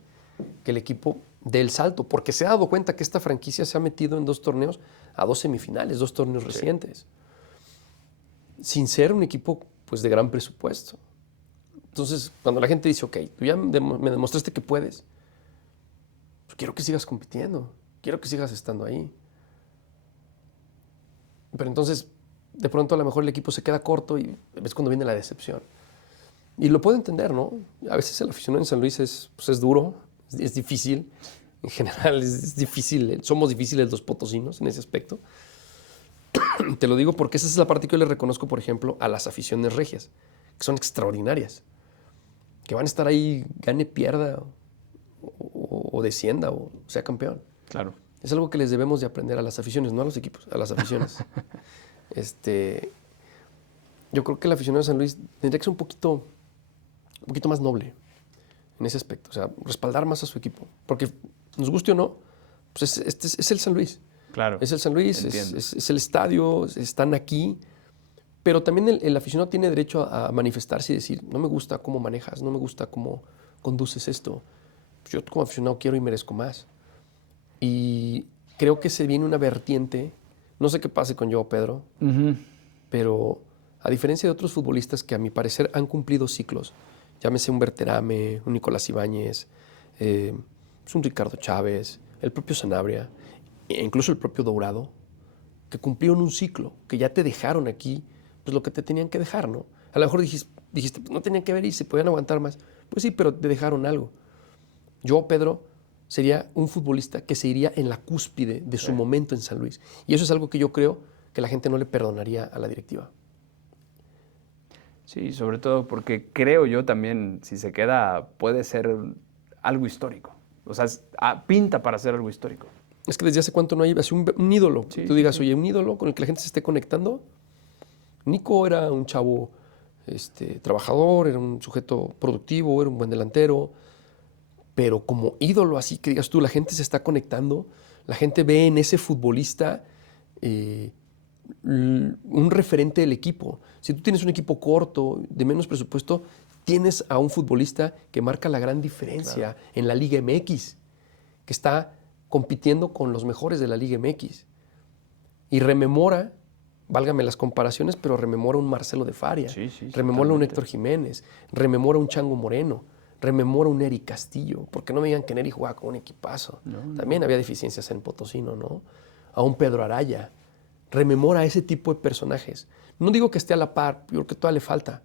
que el equipo del salto, porque se ha dado cuenta que esta franquicia se ha metido en 2 torneos, a 2 semifinales, 2 torneos recientes, sin ser un equipo pues, de gran presupuesto. Entonces, cuando la gente dice, ok, tú ya me demostraste que puedes, pues quiero que sigas compitiendo, quiero que sigas estando ahí. Pero entonces, de pronto a lo mejor el equipo se queda corto y es cuando viene la decepción. Y lo puedo entender, ¿no? A veces el aficionado en San Luis es duro, es difícil. En general es difícil, somos difíciles los potosinos en ese aspecto. Te lo digo porque esa es la parte que yo le reconozco, por ejemplo, a las aficiones regias, que son extraordinarias, que van a estar ahí, gane, pierda, o descienda, o sea campeón. Claro. Es algo que les debemos de aprender a las aficiones, no a los equipos, a las aficiones. Yo creo que el aficionado de San Luis tendría que ser un poquito más noble en ese aspecto, o sea, respaldar más a su equipo, porque nos guste o no, pues es el San Luis. Claro. Es el San Luis, es el estadio, están aquí, pero también el aficionado tiene derecho a manifestarse y decir, no me gusta cómo manejas, no me gusta cómo conduces esto. Yo como aficionado quiero y merezco más. Y creo que se viene una vertiente, no sé qué pase con Joao Pedro, pero a diferencia de otros futbolistas que a mi parecer han cumplido ciclos, llámese un Berterame, un Nicolás Ibáñez, un Ricardo Chávez, el propio Sanabria, e incluso el propio Dourado, que cumplieron un ciclo, que ya te dejaron aquí pues lo que te tenían que dejar, ¿no? A lo mejor dijiste pues no tenían que ver y se podían aguantar más. Pues sí, pero te dejaron algo. Yo, Pedro, sería un futbolista que se iría en la cúspide de su momento en San Luis. Y eso es algo que yo creo que la gente no le perdonaría a la directiva. Sí, sobre todo porque creo yo también, si se queda, puede ser algo histórico. O sea, pinta para ser algo histórico. Es que desde hace cuánto no hay así un ídolo. Sí, Tú digas, sí. oye, un ídolo con el que la gente se esté conectando. Nico era un chavo trabajador, era un sujeto productivo, era un buen delantero. Pero como ídolo, así que digas tú, la gente se está conectando, la gente ve en ese futbolista un referente del equipo. Si tú tienes un equipo corto, de menos presupuesto, tienes a un futbolista que marca la gran diferencia en la Liga MX, que está compitiendo con los mejores de la Liga MX. Y rememora, válgame las comparaciones, pero rememora un Marcelo de Faria, rememora un Héctor Jiménez, rememora un Chango Moreno, rememora un Eric Castillo, porque no me digan que Neri jugaba con un equipazo. También había deficiencias en Potosino, ¿no? A un Pedro Araya. Rememora a ese tipo de personajes. No digo que esté a la par, yo creo que todavía le falta,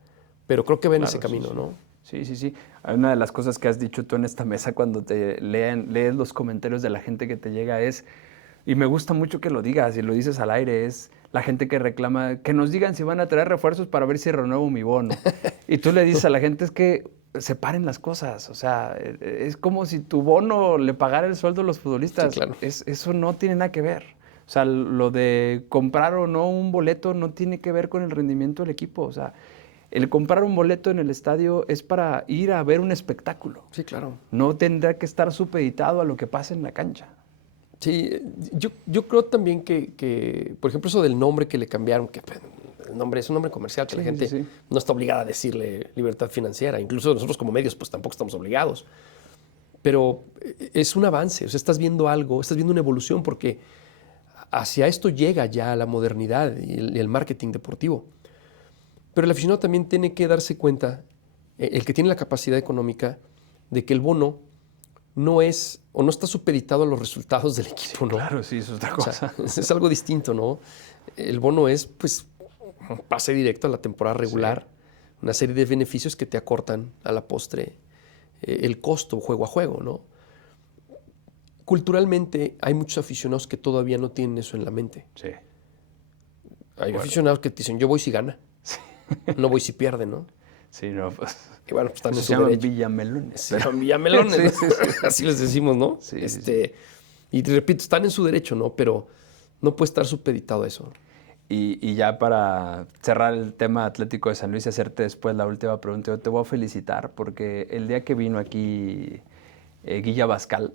pero creo que va en ese camino, ¿no? Sí. Una de las cosas que has dicho tú en esta mesa cuando te lees los comentarios de la gente que te llega es, y me gusta mucho que lo digas y lo dices al aire, es la gente que reclama, que nos digan si van a traer refuerzos para ver si renuevo mi bono. Y tú le dices a la gente es que separen las cosas, o sea, es como si tu bono le pagara el sueldo a los futbolistas. Sí, claro. Eso no tiene nada que ver. O sea, lo de comprar o no un boleto no tiene que ver con el rendimiento del equipo. O sea, el comprar un boleto en el estadio es para ir a ver un espectáculo. Sí, claro. No tendrá que estar supeditado a lo que pasa en la cancha. Sí, yo creo también que, por ejemplo, eso del nombre que le cambiaron, que el nombre es un nombre comercial, que la gente no está obligada a decirle libertad financiera. Incluso nosotros como medios, pues tampoco estamos obligados. Pero es un avance, o sea, estás viendo algo, estás viendo una evolución, porque hacia esto llega ya la modernidad y el marketing deportivo. Pero el aficionado también tiene que darse cuenta, el que tiene la capacidad económica, de que el bono no es o no está supeditado a los resultados del equipo, ¿no? Claro, sí, eso es otra cosa. O sea, es algo distinto, ¿no? El bono es, pues, un pase directo a la temporada regular, una serie de beneficios que te acortan a la postre el costo juego a juego, ¿no? Culturalmente hay muchos aficionados que todavía no tienen eso en la mente. Sí. Hay aficionados que te dicen, yo voy si gana, no voy si pierde, ¿no? Sí, no, pues. Y bueno, pues están en Se su llaman derecho. Villamelones. Se llaman Villamelones, Sí. así les decimos, ¿no? Sí. Y te repito, están en su derecho, ¿no? Pero no puede estar supeditado a eso. Y ya para cerrar el tema Atlético de San Luis y hacerte después la última pregunta, yo te voy a felicitar porque el día que vino aquí Guilla Bascal,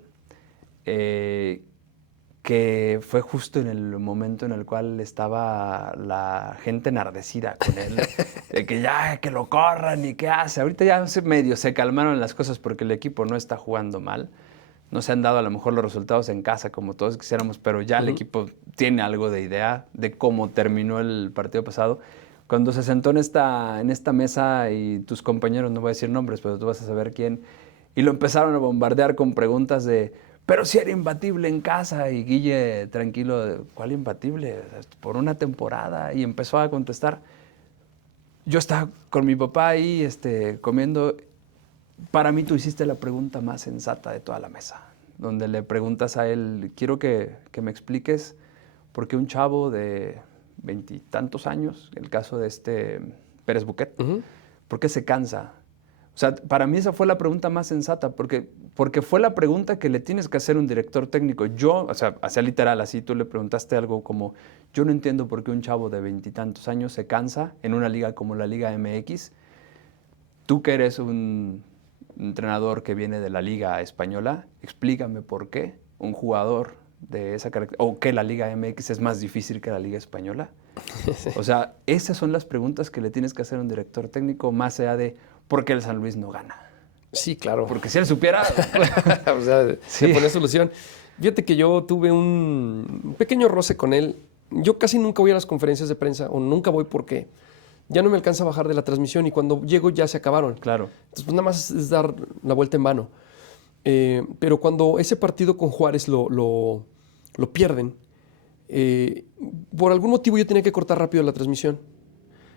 que fue justo en el momento en el cual estaba la gente enardecida con él, de que ya, que lo corran y qué hace. Ahorita ya medio se calmaron las cosas porque el equipo no está jugando mal, no se han dado a lo mejor los resultados en casa como todos quisiéramos, pero ya el equipo tiene algo de idea de cómo terminó el partido pasado. Cuando se sentó en esta mesa y tus compañeros, no voy a decir nombres, pero tú vas a saber quién, y lo empezaron a bombardear con preguntas de, pero si era imbatible en casa, y Guille tranquilo, ¿cuál imbatible? Por una temporada, y empezó a contestar. Yo estaba con mi papá ahí comiendo. Para mí tú hiciste la pregunta más sensata de toda la mesa, donde le preguntas a él, quiero que me expliques por qué un chavo de 20 y tantos años, el caso de Pérez Buquet, ¿por qué se cansa? O sea, para mí esa fue la pregunta más sensata, porque fue la pregunta que le tienes que hacer a un director técnico. Yo, o sea, hacía literal así, tú le preguntaste algo como, yo no entiendo por qué un chavo de 20 y tantos años se cansa en una liga como la Liga MX. Tú que eres un entrenador que viene de la Liga Española, explícame por qué un jugador de esa característica, o que la Liga MX es más difícil que la Liga Española. O sea, esas son las preguntas que le tienes que hacer a un director técnico, más allá de por qué el San Luis no gana. Sí, claro. Porque si él supiera... o sea, sí. se pone solución. Fíjate que yo tuve un pequeño roce con él. Yo casi nunca voy a las conferencias de prensa, o nunca voy porque ya no me alcanza a bajar de la transmisión y cuando llego ya se acabaron. Claro. Entonces, pues nada más es dar la vuelta en vano. Pero cuando ese partido con Juárez lo pierden, por algún motivo yo tenía que cortar rápido la transmisión.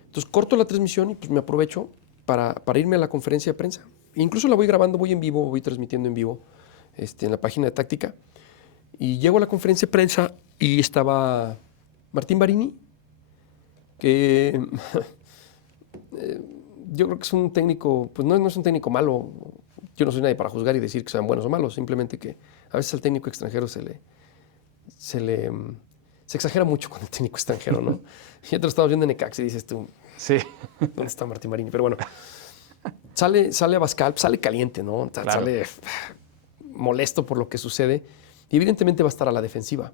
Entonces corto la transmisión y pues me aprovecho para irme a la conferencia de prensa. Incluso la voy grabando, voy en vivo, voy transmitiendo en vivo en la página de Táctica. Y llego a la conferencia de prensa y estaba Martín Barini, que yo creo que es un técnico, pues no es un técnico malo. Yo no soy nadie para juzgar y decir que sean buenos o malos, simplemente que a veces al técnico extranjero se exagera mucho con el técnico extranjero, ¿no? Ya te lo estabas viendo en Necaxa y dices tú, sí, ¿dónde está Martín Marini? Pero bueno, sale Abascal, sale caliente, ¿no? Claro. Sale molesto por lo que sucede y evidentemente va a estar a la defensiva.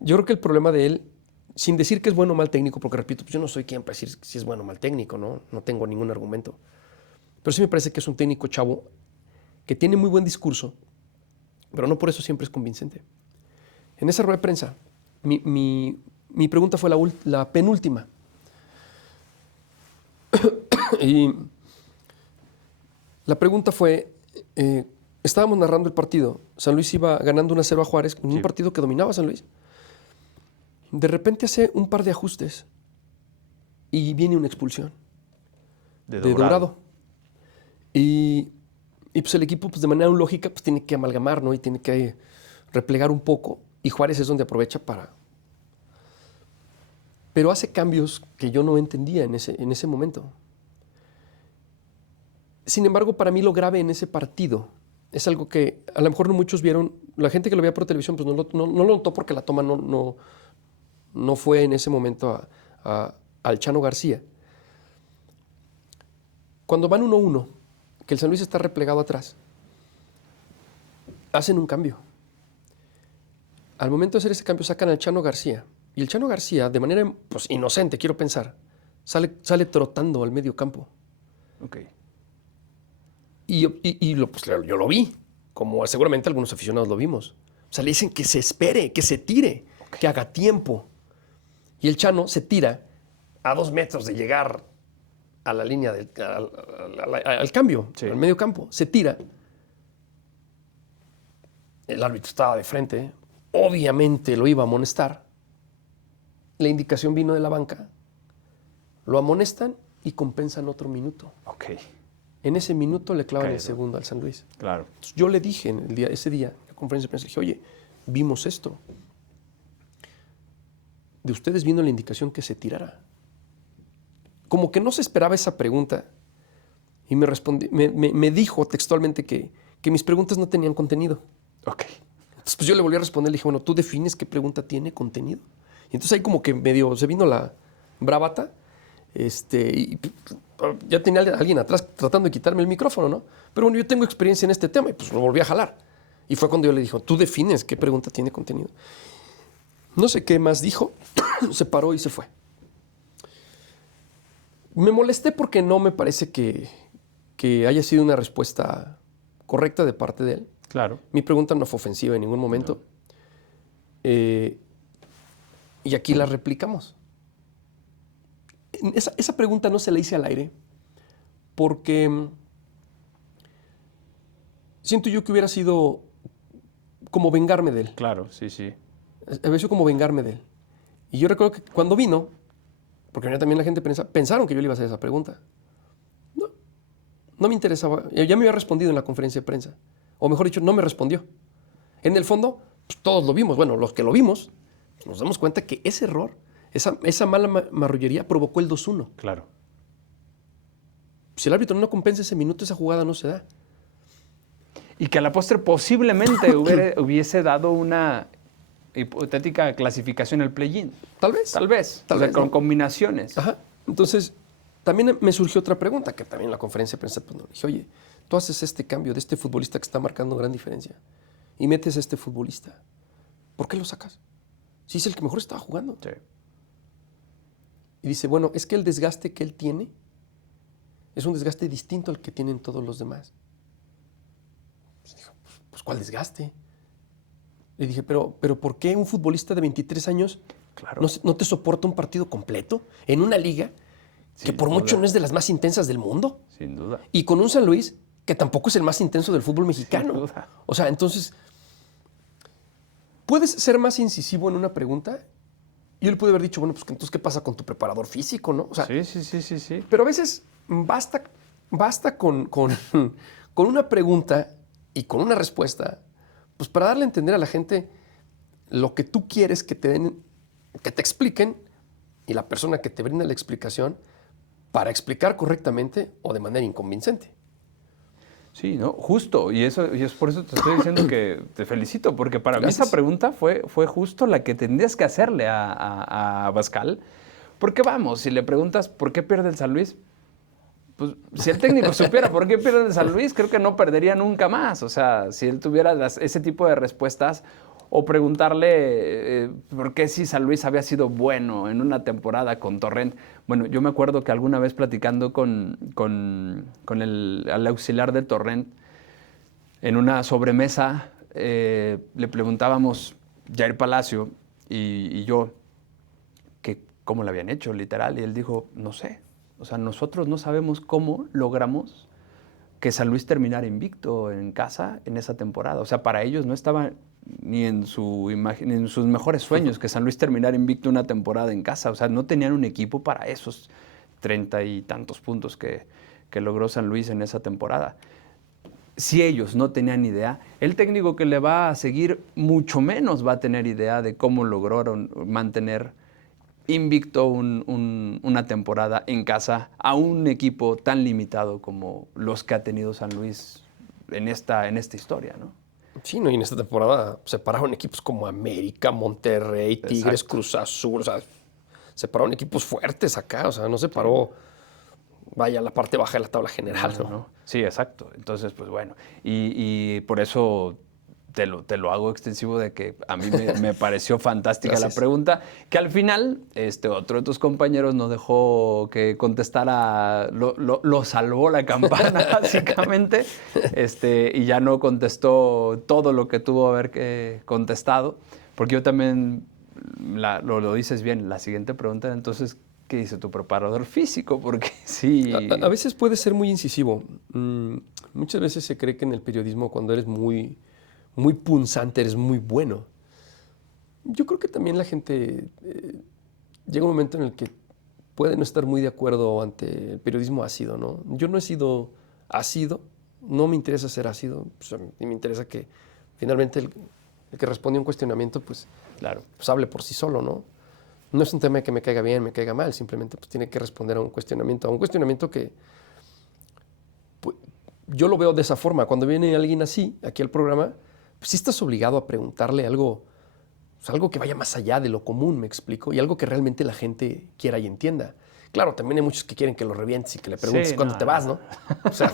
Yo creo que el problema de él, sin decir que es bueno o mal técnico, porque repito, pues yo no soy quien para decir si es bueno o mal técnico, ¿no? No tengo ningún argumento. Pero sí me parece que es un técnico chavo que tiene muy buen discurso, pero no por eso siempre es convincente. En esa rueda de prensa, mi pregunta fue la penúltima. Y la pregunta fue, estábamos narrando el partido, San Luis iba ganando 1-0 a Juárez, en un partido que dominaba San Luis. De repente hace un par de ajustes y viene una expulsión de Dorado. Y pues el equipo, pues de manera lógica, pues tiene que amalgamar, ¿no? Y tiene que replegar un poco. Y Juárez es donde aprovecha para... Pero hace cambios que yo no entendía en ese momento. Sin embargo, para mí lo grave en ese partido es algo que a lo mejor no muchos vieron. La gente que lo veía por televisión pues no lo notó porque la toma no fue en ese momento al Chano García. Cuando van 1-1, que el San Luis está replegado atrás, hacen un cambio. Al momento de hacer ese cambio sacan al Chano García. Y el Chano García, de manera pues, inocente, quiero pensar, sale trotando al medio campo. Okay. Y yo lo vi, como seguramente algunos aficionados lo vimos. O sea, le dicen que se espere, que se tire, que haga tiempo. Y el Chano se tira a 2 metros de llegar a la línea al cambio, sí, al medio campo. Se tira. El árbitro estaba de frente. Obviamente lo iba a amonestar. La indicación vino de la banca. Lo amonestan y compensan otro minuto. Okay. En ese minuto le clavan el segundo al San Luis. Claro. Entonces, yo le dije ese día, en la conferencia de prensa, le dije, oye, vimos esto. De ustedes vino la indicación que se tirara. Como que no se esperaba esa pregunta. Y me dijo textualmente que mis preguntas no tenían contenido. Okay. Entonces pues yo le volví a responder, le dije, bueno, tú defines qué pregunta tiene contenido. Y entonces ahí como que medio se vino la bravata. Y ya tenía alguien atrás tratando de quitarme el micrófono, ¿no? Pero bueno, yo tengo experiencia en este tema y pues lo volví a jalar. Y fue cuando yo le dije, tú defines qué pregunta tiene contenido. No sé qué más dijo, se paró y se fue. Me molesté porque no me parece que haya sido una respuesta correcta de parte de él. Claro. Mi pregunta no fue ofensiva en ningún momento. Y aquí la replicamos. Esa pregunta no se la hice al aire porque siento yo que hubiera sido como vengarme de él. Claro, sí, sí. Había sido como vengarme de él. Y yo recuerdo que cuando vino, porque también la gente pensaron que yo le iba a hacer esa pregunta. No me interesaba. Ya me había respondido en la conferencia de prensa. O mejor dicho, no me respondió. En el fondo, pues, todos lo vimos. Bueno, los que lo vimos, nos damos cuenta que ese error, esa mala marrullería provocó el 2-1. Claro. Si el árbitro no compensa ese minuto, esa jugada no se da. Y que a la postre posiblemente hubiese dado una hipotética clasificación al play-in. Tal vez. Tal vez. Tal vez, con ¿no? combinaciones. Ajá. Entonces, también me surgió otra pregunta, que también en la conferencia de prensa pues, dije, oye, tú haces este cambio de este futbolista que está marcando gran diferencia y metes a este futbolista. ¿Por qué lo sacas? Si es el que mejor estaba jugando. Sí. Y dice, bueno, es que el desgaste que él tiene es un desgaste distinto al que tienen todos los demás. Pues dijo, pues ¿cuál desgaste? Le dije, pero ¿por qué un futbolista de 23 años Claro. no te soporta un partido completo en una liga que por mucho no es de las más intensas del mundo? Sin duda. Y con un San Luis que tampoco es el más intenso del fútbol mexicano. Sin duda. O sea, entonces, ¿puedes ser más incisivo en una pregunta? Yo le pude haber dicho, bueno, pues entonces, ¿qué pasa con tu preparador físico, no? O sea, Sí. pero a veces basta con una pregunta y con una respuesta, pues para darle a entender a la gente lo que tú quieres que te den, que te expliquen, y la persona que te brinda la explicación para explicar correctamente o de manera inconvincente. Sí, ¿no? Justo. Y es por eso te estoy diciendo que te felicito, porque para Gracias. mí esa pregunta fue justo la que tendrías que hacerle a Abascal. Porque vamos, si le preguntas por qué pierde el San Luis, pues si el técnico supiera por qué pierde el San Luis, creo que no perdería nunca más. O sea, si él tuviera ese tipo de respuestas, o preguntarle por qué si San Luis había sido bueno en una temporada con Torrent. Bueno, yo me acuerdo que alguna vez platicando con el auxiliar de Torrent, en una sobremesa, le preguntábamos, Jair Palacio y yo, que cómo lo habían hecho, literal, y él dijo, no sé. O sea, nosotros no sabemos cómo logramos que San Luis terminara invicto en casa en esa temporada. O sea, para ellos no estaba ni en sus mejores sueños que San Luis terminara invicto una temporada en casa. O sea, no tenían un equipo para esos 30 y tantos puntos que logró San Luis en esa temporada. Si ellos no tenían idea, el técnico que le va a seguir mucho menos va a tener idea de cómo lograron mantener invicto una temporada en casa a un equipo tan limitado como los que ha tenido San Luis en esta historia, ¿no? Sí, no, y en esta temporada se pararon equipos como América, Monterrey, Tigres, Exacto. Cruz Azul, o sea, se pararon equipos fuertes acá, o sea, no se paró, vaya, la parte baja de la tabla general, ¿no? Sí, exacto. Entonces, pues bueno, y por eso te lo hago extensivo de que a mí me pareció fantástica Gracias. la pregunta, que al final otro de tus compañeros no dejó que contestara, lo salvó la campana básicamente, y ya no contestó todo lo que tuvo haber contestado, porque yo también, lo dices bien, la siguiente pregunta era entonces, ¿qué dice tu preparador físico? Porque sí... A veces puede ser muy incisivo. Muchas veces se cree que en el periodismo cuando eres muy punzante, eres muy bueno. Yo creo que también la gente llega un momento en el que puede no estar muy de acuerdo ante el periodismo ácido, ¿no? Yo no he sido ácido, no me interesa ser ácido, pues, a mí me interesa que finalmente el que responde a un cuestionamiento, pues, Claro. pues hable por sí solo, ¿no? No es un tema de que me caiga bien, me caiga mal, simplemente pues, tiene que responder a un cuestionamiento que pues, yo lo veo de esa forma. Cuando viene alguien así, aquí al programa, pues sí estás obligado a preguntarle algo, pues, algo que vaya más allá de lo común, me explico, y algo que realmente la gente quiera y entienda. Claro, también hay muchos que quieren que lo revientes y que le preguntes cuándo te vas, ¿no? O sea,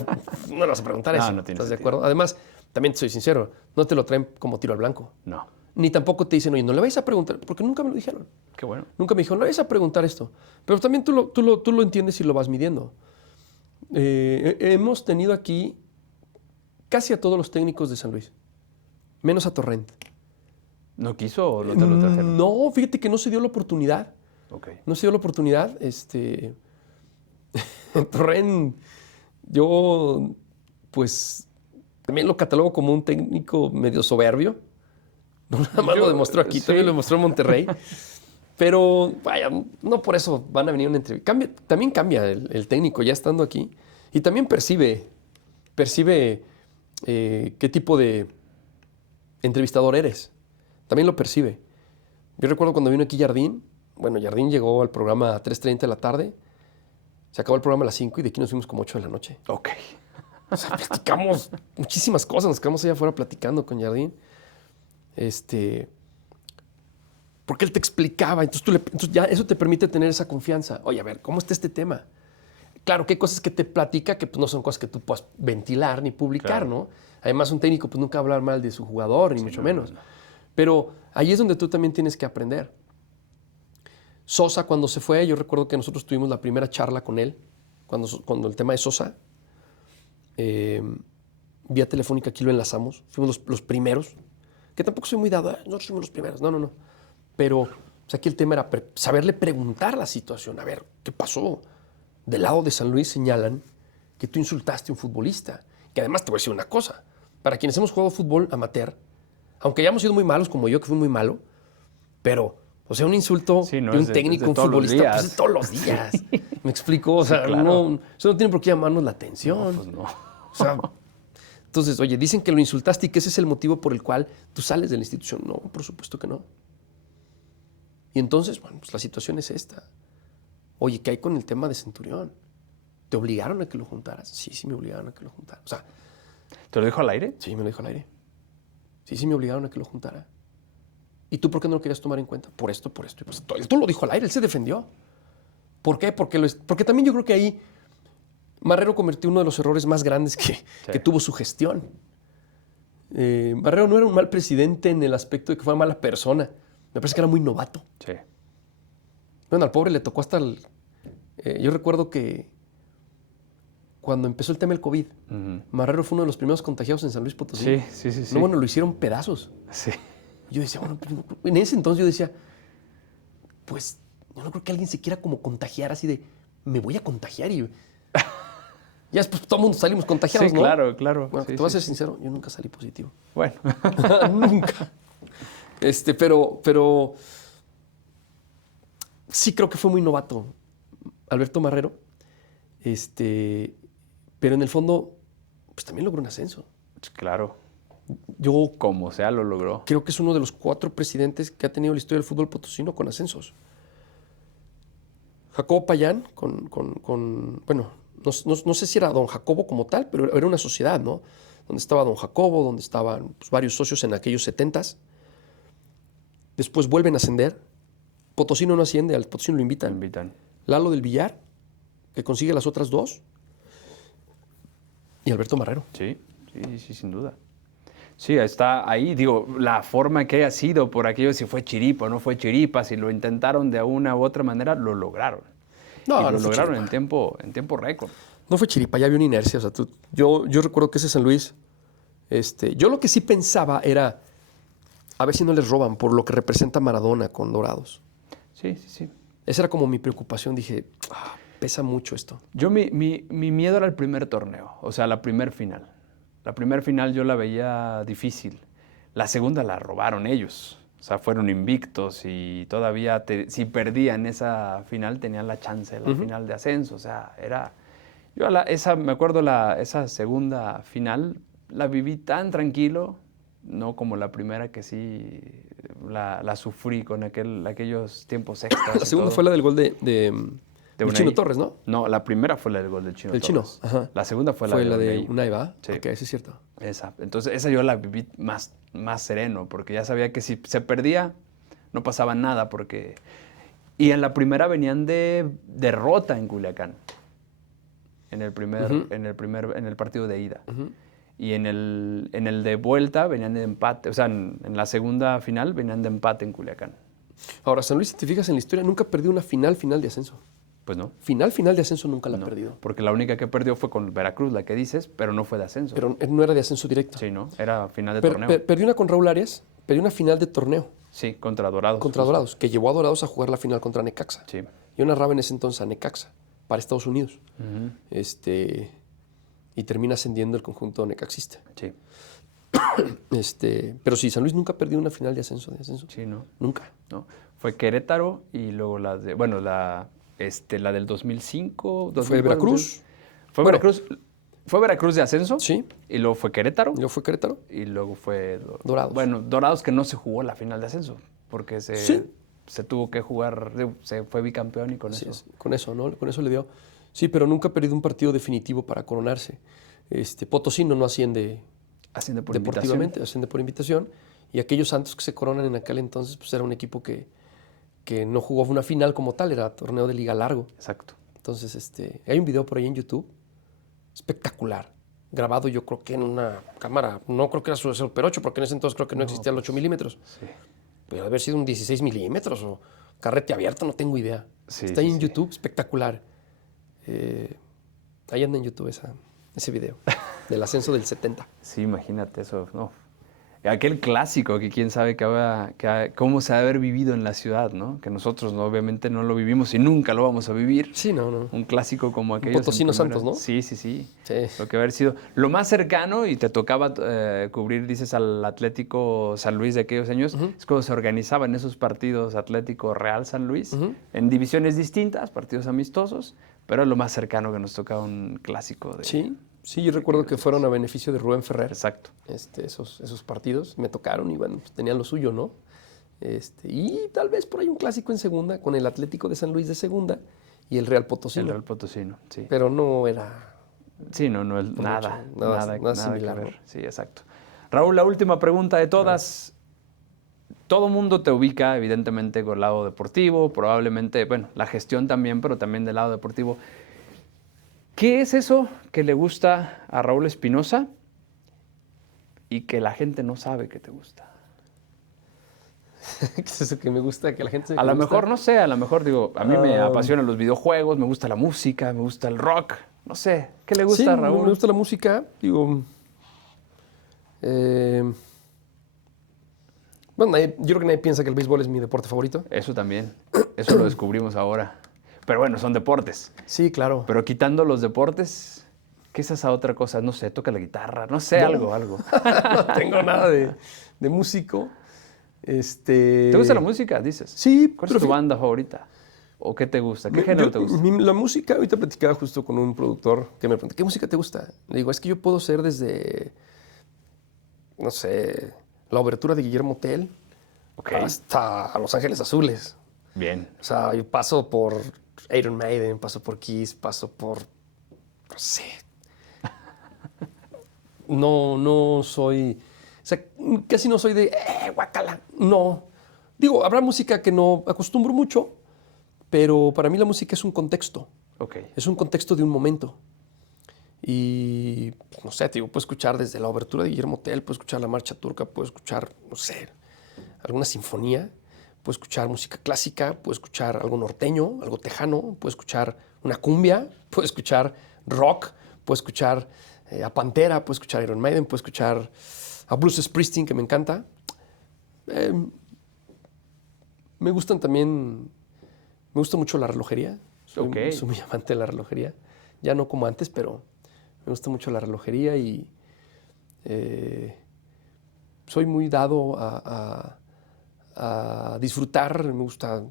no le vas a preguntar eso, No tiene ¿estás de sentido. acuerdo? Además, también soy sincero, no te lo traen como tiro al blanco. No. Ni tampoco te dicen, oye, no le vais a preguntar, porque nunca me lo dijeron. Qué bueno. Nunca me dijeron, no le vais a preguntar esto. Pero también tú lo entiendes y lo vas midiendo. Hemos tenido aquí casi a todos los técnicos de San Luis. Menos a Torrent. ¿No quiso o no te lo trajeron? No, fíjate que no se dio la oportunidad. Ok. No se dio la oportunidad. Torrent, yo, pues, también lo catalogo como un técnico medio soberbio. No nada más lo demostró aquí, sí. también lo demostró en Monterrey. Pero, vaya, no por eso van a venir a una entrevista. También cambia el técnico ya estando aquí. Y también percibe qué tipo de entrevistador eres. También lo percibe. Yo recuerdo cuando vino aquí Jardín. Bueno, Jardín llegó al programa a 3:30 de la tarde. Se acabó el programa a las 5 y de aquí nos fuimos como 8 de la noche. Ok. O sea, platicamos muchísimas cosas. Nos quedamos allá afuera platicando con Jardín. Porque él te explicaba. Entonces ya eso te permite tener esa confianza. Oye, a ver, ¿cómo está este tema? Claro que hay cosas que te platica que pues, no son cosas que tú puedas ventilar ni publicar, Claro. ¿no? Además, un técnico pues nunca va a hablar mal de su jugador, ni mucho menos. No. Pero ahí es donde tú también tienes que aprender. Sosa, cuando se fue, yo recuerdo que nosotros tuvimos la primera charla con él, cuando el tema de Sosa, vía telefónica aquí lo enlazamos, fuimos los primeros, que tampoco soy muy dado, nosotros fuimos los primeros, no. Pero o sea, aquí el tema era saberle preguntar la situación, a ver, ¿qué pasó? Del lado de San Luis señalan que tú insultaste a un futbolista, que además te voy a decir una cosa, para quienes hemos jugado fútbol amateur, aunque hayamos sido muy malos como yo, que fui muy malo, pero, o sea, un insulto Sí, no, de un es de técnico, un todos los futbolista, días. pues de todos los días. ¿Me explico? O sea, claro. eso no tiene por qué llamarnos la atención. No, pues no. O sea, entonces, oye, dicen que lo insultaste y que ese es el motivo por el cual tú sales de la institución. No, por supuesto que no. Y entonces, bueno, pues la situación es esta. Oye, ¿qué hay con el tema de Centurión? ¿Te obligaron a que lo juntaras? Sí, me obligaron a que lo juntara. O sea, ¿Te lo dijo al aire? sí, me lo dijo al aire. Sí, me obligaron a que lo juntara. ¿Y tú por qué no lo querías tomar en cuenta? Por esto. Y pues, él todo lo dijo al aire, él se defendió. ¿Por qué? Porque también yo creo que ahí Marrero cometió uno de los errores más grandes que tuvo su gestión. Marrero no era un mal presidente en el aspecto de que fue una mala persona. Me parece que era muy novato. Sí. Bueno, al pobre le tocó hasta yo recuerdo que cuando empezó el tema del COVID, Marrero fue uno de los primeros contagiados en San Luis Potosí. Sí. No, bueno, lo hicieron pedazos. Sí. Yo decía, bueno, en ese entonces yo decía, pues yo no creo que alguien se quiera como contagiar así de, me voy a contagiar y ya después todo el mundo salimos contagiados, Sí, ¿no? claro. Bueno, Sí, te voy a ser sí. sincero, yo nunca salí positivo. Bueno. Nunca. Pero sí creo que fue muy novato Alberto Marrero. Pero en el fondo, pues también logró un ascenso. Claro. Yo Como sea, lo logró. creo que es uno de los 4 presidentes que ha tenido la historia del fútbol potosino con ascensos. Jacobo Payán, bueno, no sé si era don Jacobo como tal, pero era una sociedad, ¿no? Donde estaba don Jacobo, donde estaban pues, varios socios en aquellos 70s. Después vuelven a ascender. Potosino no asciende, al Potosino lo invitan. Lalo del Villar, que consigue las otras 2. Y Alberto Marrero. Sí, sin duda. Sí, está ahí, digo, la forma que haya sido por aquello, si fue chiripa o no fue chiripa, si lo intentaron de una u otra manera, lo lograron. No, y no lo fue lograron chiripa. en tiempo récord. No fue chiripa, ya había una inercia. O sea, yo recuerdo que ese San Luis, yo lo que sí pensaba era, a ver si no les roban por lo que representa Maradona con Dorados. Sí. Esa era como mi preocupación. Dije, pesa mucho esto. Yo, mi miedo era el primer torneo, o sea, la primer final. La primer final yo la veía difícil. La segunda la robaron ellos. O sea, fueron invictos y todavía, si perdían esa final, tenían la chance de la final de ascenso. O sea, era... Yo me acuerdo esa segunda final, la viví tan tranquilo, no como la primera que sí la sufrí con aquellos tiempos extras. La segunda fue la del gol de Chino Torres, ¿no? No, la primera fue la del gol del Chino Torres. Chino, ajá. La segunda fue la de Unai, ¿va? Sí. Ok, eso es cierto. Esa. Entonces, esa yo la viví más sereno, porque ya sabía que si se perdía, no pasaba nada, porque... Y en la primera venían de derrota en Culiacán, en el partido de ida. Y en el de vuelta venían de empate, o sea, en la segunda final venían de empate en Culiacán. Ahora, San Luis, si te fijas en la historia, nunca perdió una final de ascenso. Pues no. Final de ascenso nunca la ha No, perdido. porque la única que perdió fue con Veracruz, la que dices, pero no fue de ascenso. Pero no era de ascenso directo. Sí, ¿no? Era final de torneo. Perdió una con Raúl Arias, perdió una final de torneo Sí, contra Dorados. contra justo. Dorados, que llevó a Dorados a jugar la final contra Necaxa. Sí. Yo narraba en ese entonces a Necaxa, para Estados Unidos. Ujú. Y termina ascendiendo el conjunto necaxista. Sí, Pero sí, San Luis nunca perdió una final de ascenso. sí, ¿no? Nunca. ¿No? Fue Querétaro y luego la del 2005, Fue 2004, Veracruz. Fue Bueno. Veracruz. Fue Veracruz de ascenso. Sí. Y luego fue Querétaro. Y luego fue Querétaro. Y luego fue Dorados. Bueno, Dorados que no se jugó la final de ascenso. Porque Sí. se tuvo que jugar, se fue bicampeón y con Así eso. es, con eso, ¿no? Con eso le dio. Sí, pero nunca ha perdido un partido definitivo para coronarse. Potosino no asciende Asciende por deportivamente, asciende por invitación. Y aquellos Santos que se coronan en aquel entonces, pues era un equipo que no jugó una final como tal, era torneo de liga largo. Exacto. Entonces, hay un video por ahí en YouTube espectacular, grabado yo creo que en una cámara, no creo que era su Super 8, porque en ese entonces creo que no existía el 8 milímetros. Sí. Puede haber sido un 16 milímetros o carrete abierto, no tengo idea. Sí, Está ahí sí, en sí. YouTube, espectacular. Ahí anda en YouTube ese video del ascenso del 70. Sí, imagínate eso, ¿no? Aquel clásico que quién sabe cómo se ha de haber vivido en la ciudad, ¿no? Que nosotros ¿no? obviamente no lo vivimos y nunca lo vamos a vivir. Sí, no. Un clásico como aquellos. Potosino en primera. Santos, ¿no? Sí, sí, sí. Sí. Lo que haber sido. Lo más cercano, y te tocaba cubrir, dices, al Atlético San Luis de aquellos años, es cuando se organizaban esos partidos Atlético Real San Luis, en divisiones distintas, partidos amistosos, pero es lo más cercano que nos tocaba un clásico de. Sí, yo recuerdo que fueron a beneficio de Rubén Ferrer. Exacto. Esos partidos me tocaron y bueno, pues tenían lo suyo, ¿no? Y tal vez por ahí un clásico en segunda con el Atlético de San Luis de segunda y el Real Potosino. El Real Potosino, sí. Pero no era... Sí, no es nada nada similar, que ver. ¿no? Sí, exacto. Raúl, la última pregunta de todas. Todo mundo te ubica, evidentemente, con el lado deportivo, probablemente, bueno, la gestión también, pero también del lado deportivo. ¿Qué es eso que le gusta a Raúl Espinosa y que la gente no sabe que te gusta? ¿Qué es eso que me gusta? Que la gente... A lo mejor, no sé, a lo mejor digo, a mí me apasionan los videojuegos, me gusta la música, me gusta el rock, no sé. ¿Qué le gusta a Raúl? Me gusta la música, digo... Bueno, yo creo que nadie piensa que el béisbol es mi deporte favorito. Eso también, eso lo descubrimos ahora. Pero bueno, son deportes. Sí, claro. Pero quitando los deportes, ¿qué es esa otra cosa? No sé, toca la guitarra, no sé, No. algo. No tengo nada de músico. ¿Te gusta la música, dices? Sí. ¿Cuál es tu banda favorita? ¿O qué te gusta? ¿Qué género te gusta? La música, ahorita platicaba justo con un productor que me preguntó, ¿qué música te gusta? Le digo, es que yo puedo ser desde, no sé, la obertura de Guillermo Tell hasta Los Ángeles Azules. Bien. O sea, yo paso por Iron Maiden, paso por Kiss, paso por, no sé. No soy, o sea, casi no soy de, guacala. No. Digo, habrá música que no acostumbro mucho, pero para mí la música es un contexto. Ok. Es un contexto de un momento. Y, no sé, te digo, puedo escuchar desde la obertura de Guillermo Tell, puedo escuchar la marcha turca, puedo escuchar, no sé, alguna sinfonía, puedo escuchar música clásica, puedo escuchar algo norteño, algo tejano, puedo escuchar una cumbia, puedo escuchar rock, puedo escuchar a Pantera, puedo escuchar Iron Maiden, puedo escuchar a Bruce Springsteen, que me encanta. Me gustan también, me gusta mucho la relojería. Soy muy amante de la relojería. Ya no como antes, pero me gusta mucho la relojería y soy muy dado a disfrutar. Me gusta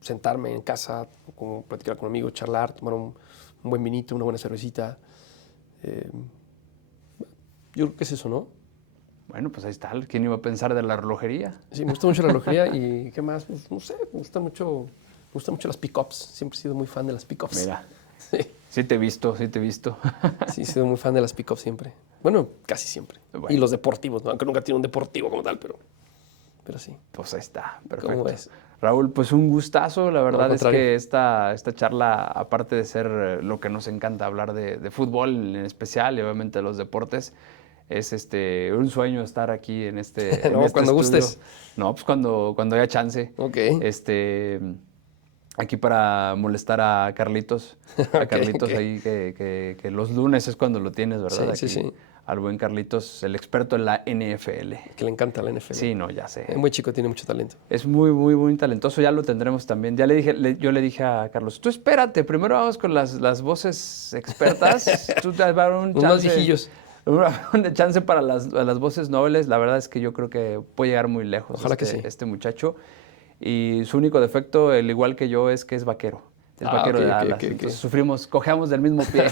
sentarme en casa, como platicar con amigos, charlar, tomar un buen vinito, una buena cervecita. Yo creo que es eso, ¿no? Bueno, pues ahí está. ¿Quién iba a pensar de la relojería? Sí, me gusta mucho la relojería y ¿qué más? Pues, no sé, me gustan mucho las pick-ups. Siempre he sido muy fan de las pick-ups. Mira, Sí. sí te he visto. Sí, he sido muy fan de las pick-ups siempre. Bueno, casi siempre. Bueno. Y los deportivos, ¿no? Aunque nunca tiene un deportivo como tal, pero sí. Pues ahí está, perfecto. ¿Cómo ves? Raúl, pues un gustazo. La verdad al es contrario. que esta charla, aparte de ser lo que nos encanta hablar de fútbol en especial y obviamente de los deportes, es un sueño estar aquí en este No, en este cuando estudio. gustes. No, pues cuando haya chance. Ok. aquí para molestar a Carlitos. A Carlitos ok. ahí, que los lunes es cuando lo tienes, ¿verdad? Sí, sí, Aquí, sí. al buen Carlitos, el experto en la NFL. Que le encanta la NFL. Sí, no, ya sé. Es muy chico, tiene mucho talento. Es muy, muy, muy talentoso. Ya lo tendremos también. Ya le dije, yo le dije a Carlos, tú espérate, primero vamos con las voces expertas. Tú te vas a dar un Unos chance. viejillos. Un chance para las voces nobles. La verdad es que yo creo que puede llegar muy lejos Ojalá que sí. este muchacho. Y su único defecto, al igual que yo, es que es vaquero. Es vaquero ok, de ok, Dallas. ok, ok. Entonces cojeamos del mismo pie.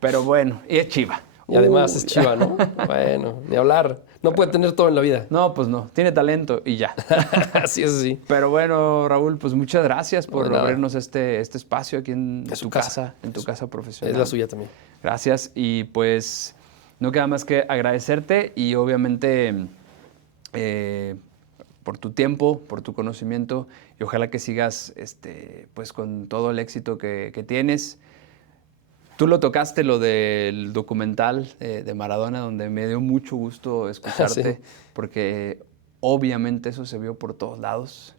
Pero bueno, y es Chiva. Y además Uy. es Chiva, ¿no? Bueno, ni hablar. No puede tener todo en la vida. No, pues no. Tiene talento y ya. Así es así. Pero bueno, Raúl, pues muchas gracias por de nada. abrirnos este espacio aquí en su tu casa. en tu casa profesional. Es la suya también. Gracias y pues no queda más que agradecerte y obviamente por tu tiempo, por tu conocimiento y ojalá que sigas pues con todo el éxito que tienes. Tú lo tocaste, lo del documental de Maradona, donde me dio mucho gusto escucharte, Sí. porque obviamente eso se vio por todos lados.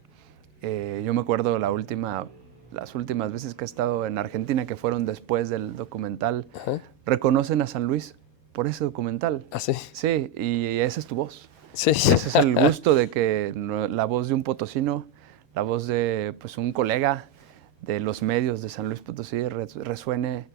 Yo me acuerdo las últimas veces que he estado en Argentina, que fueron después del documental, Ajá. reconocen a San Luis por ese documental. ¿Ah, sí? Sí, y esa es tu voz. Sí. Ese es el gusto de que la voz de un potosino, la voz de pues, un colega de los medios de San Luis Potosí resuene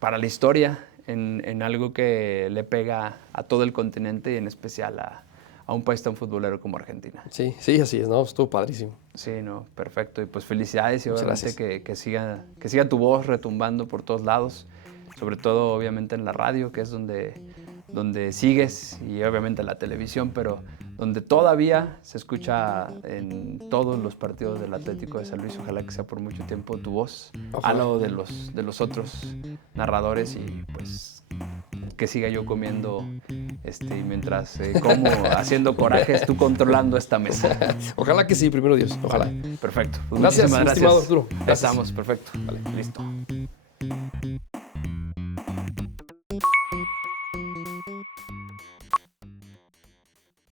para la historia en algo que le pega a todo el continente y en especial a un país tan futbolero como Argentina. Sí, sí, así es, ¿no? Estuvo padrísimo. Sí, no, perfecto. Y pues felicidades y Muchas obviamente que siga tu voz retumbando por todos lados, sobre todo obviamente en la radio, que es donde sigues, y obviamente en la televisión, pero donde todavía se escucha en todos los partidos del Atlético de San Luis. Ojalá que sea por mucho tiempo tu voz Ojalá. al lado de los otros narradores y pues que siga yo comiendo y mientras como haciendo corajes, tú controlando esta mesa. Ojalá que sí, primero Dios. Ojalá. Perfecto. Pues Gracias, muchísimas estimado gracias. Arturo. Ya Gracias. estamos, perfecto. Vale, listo.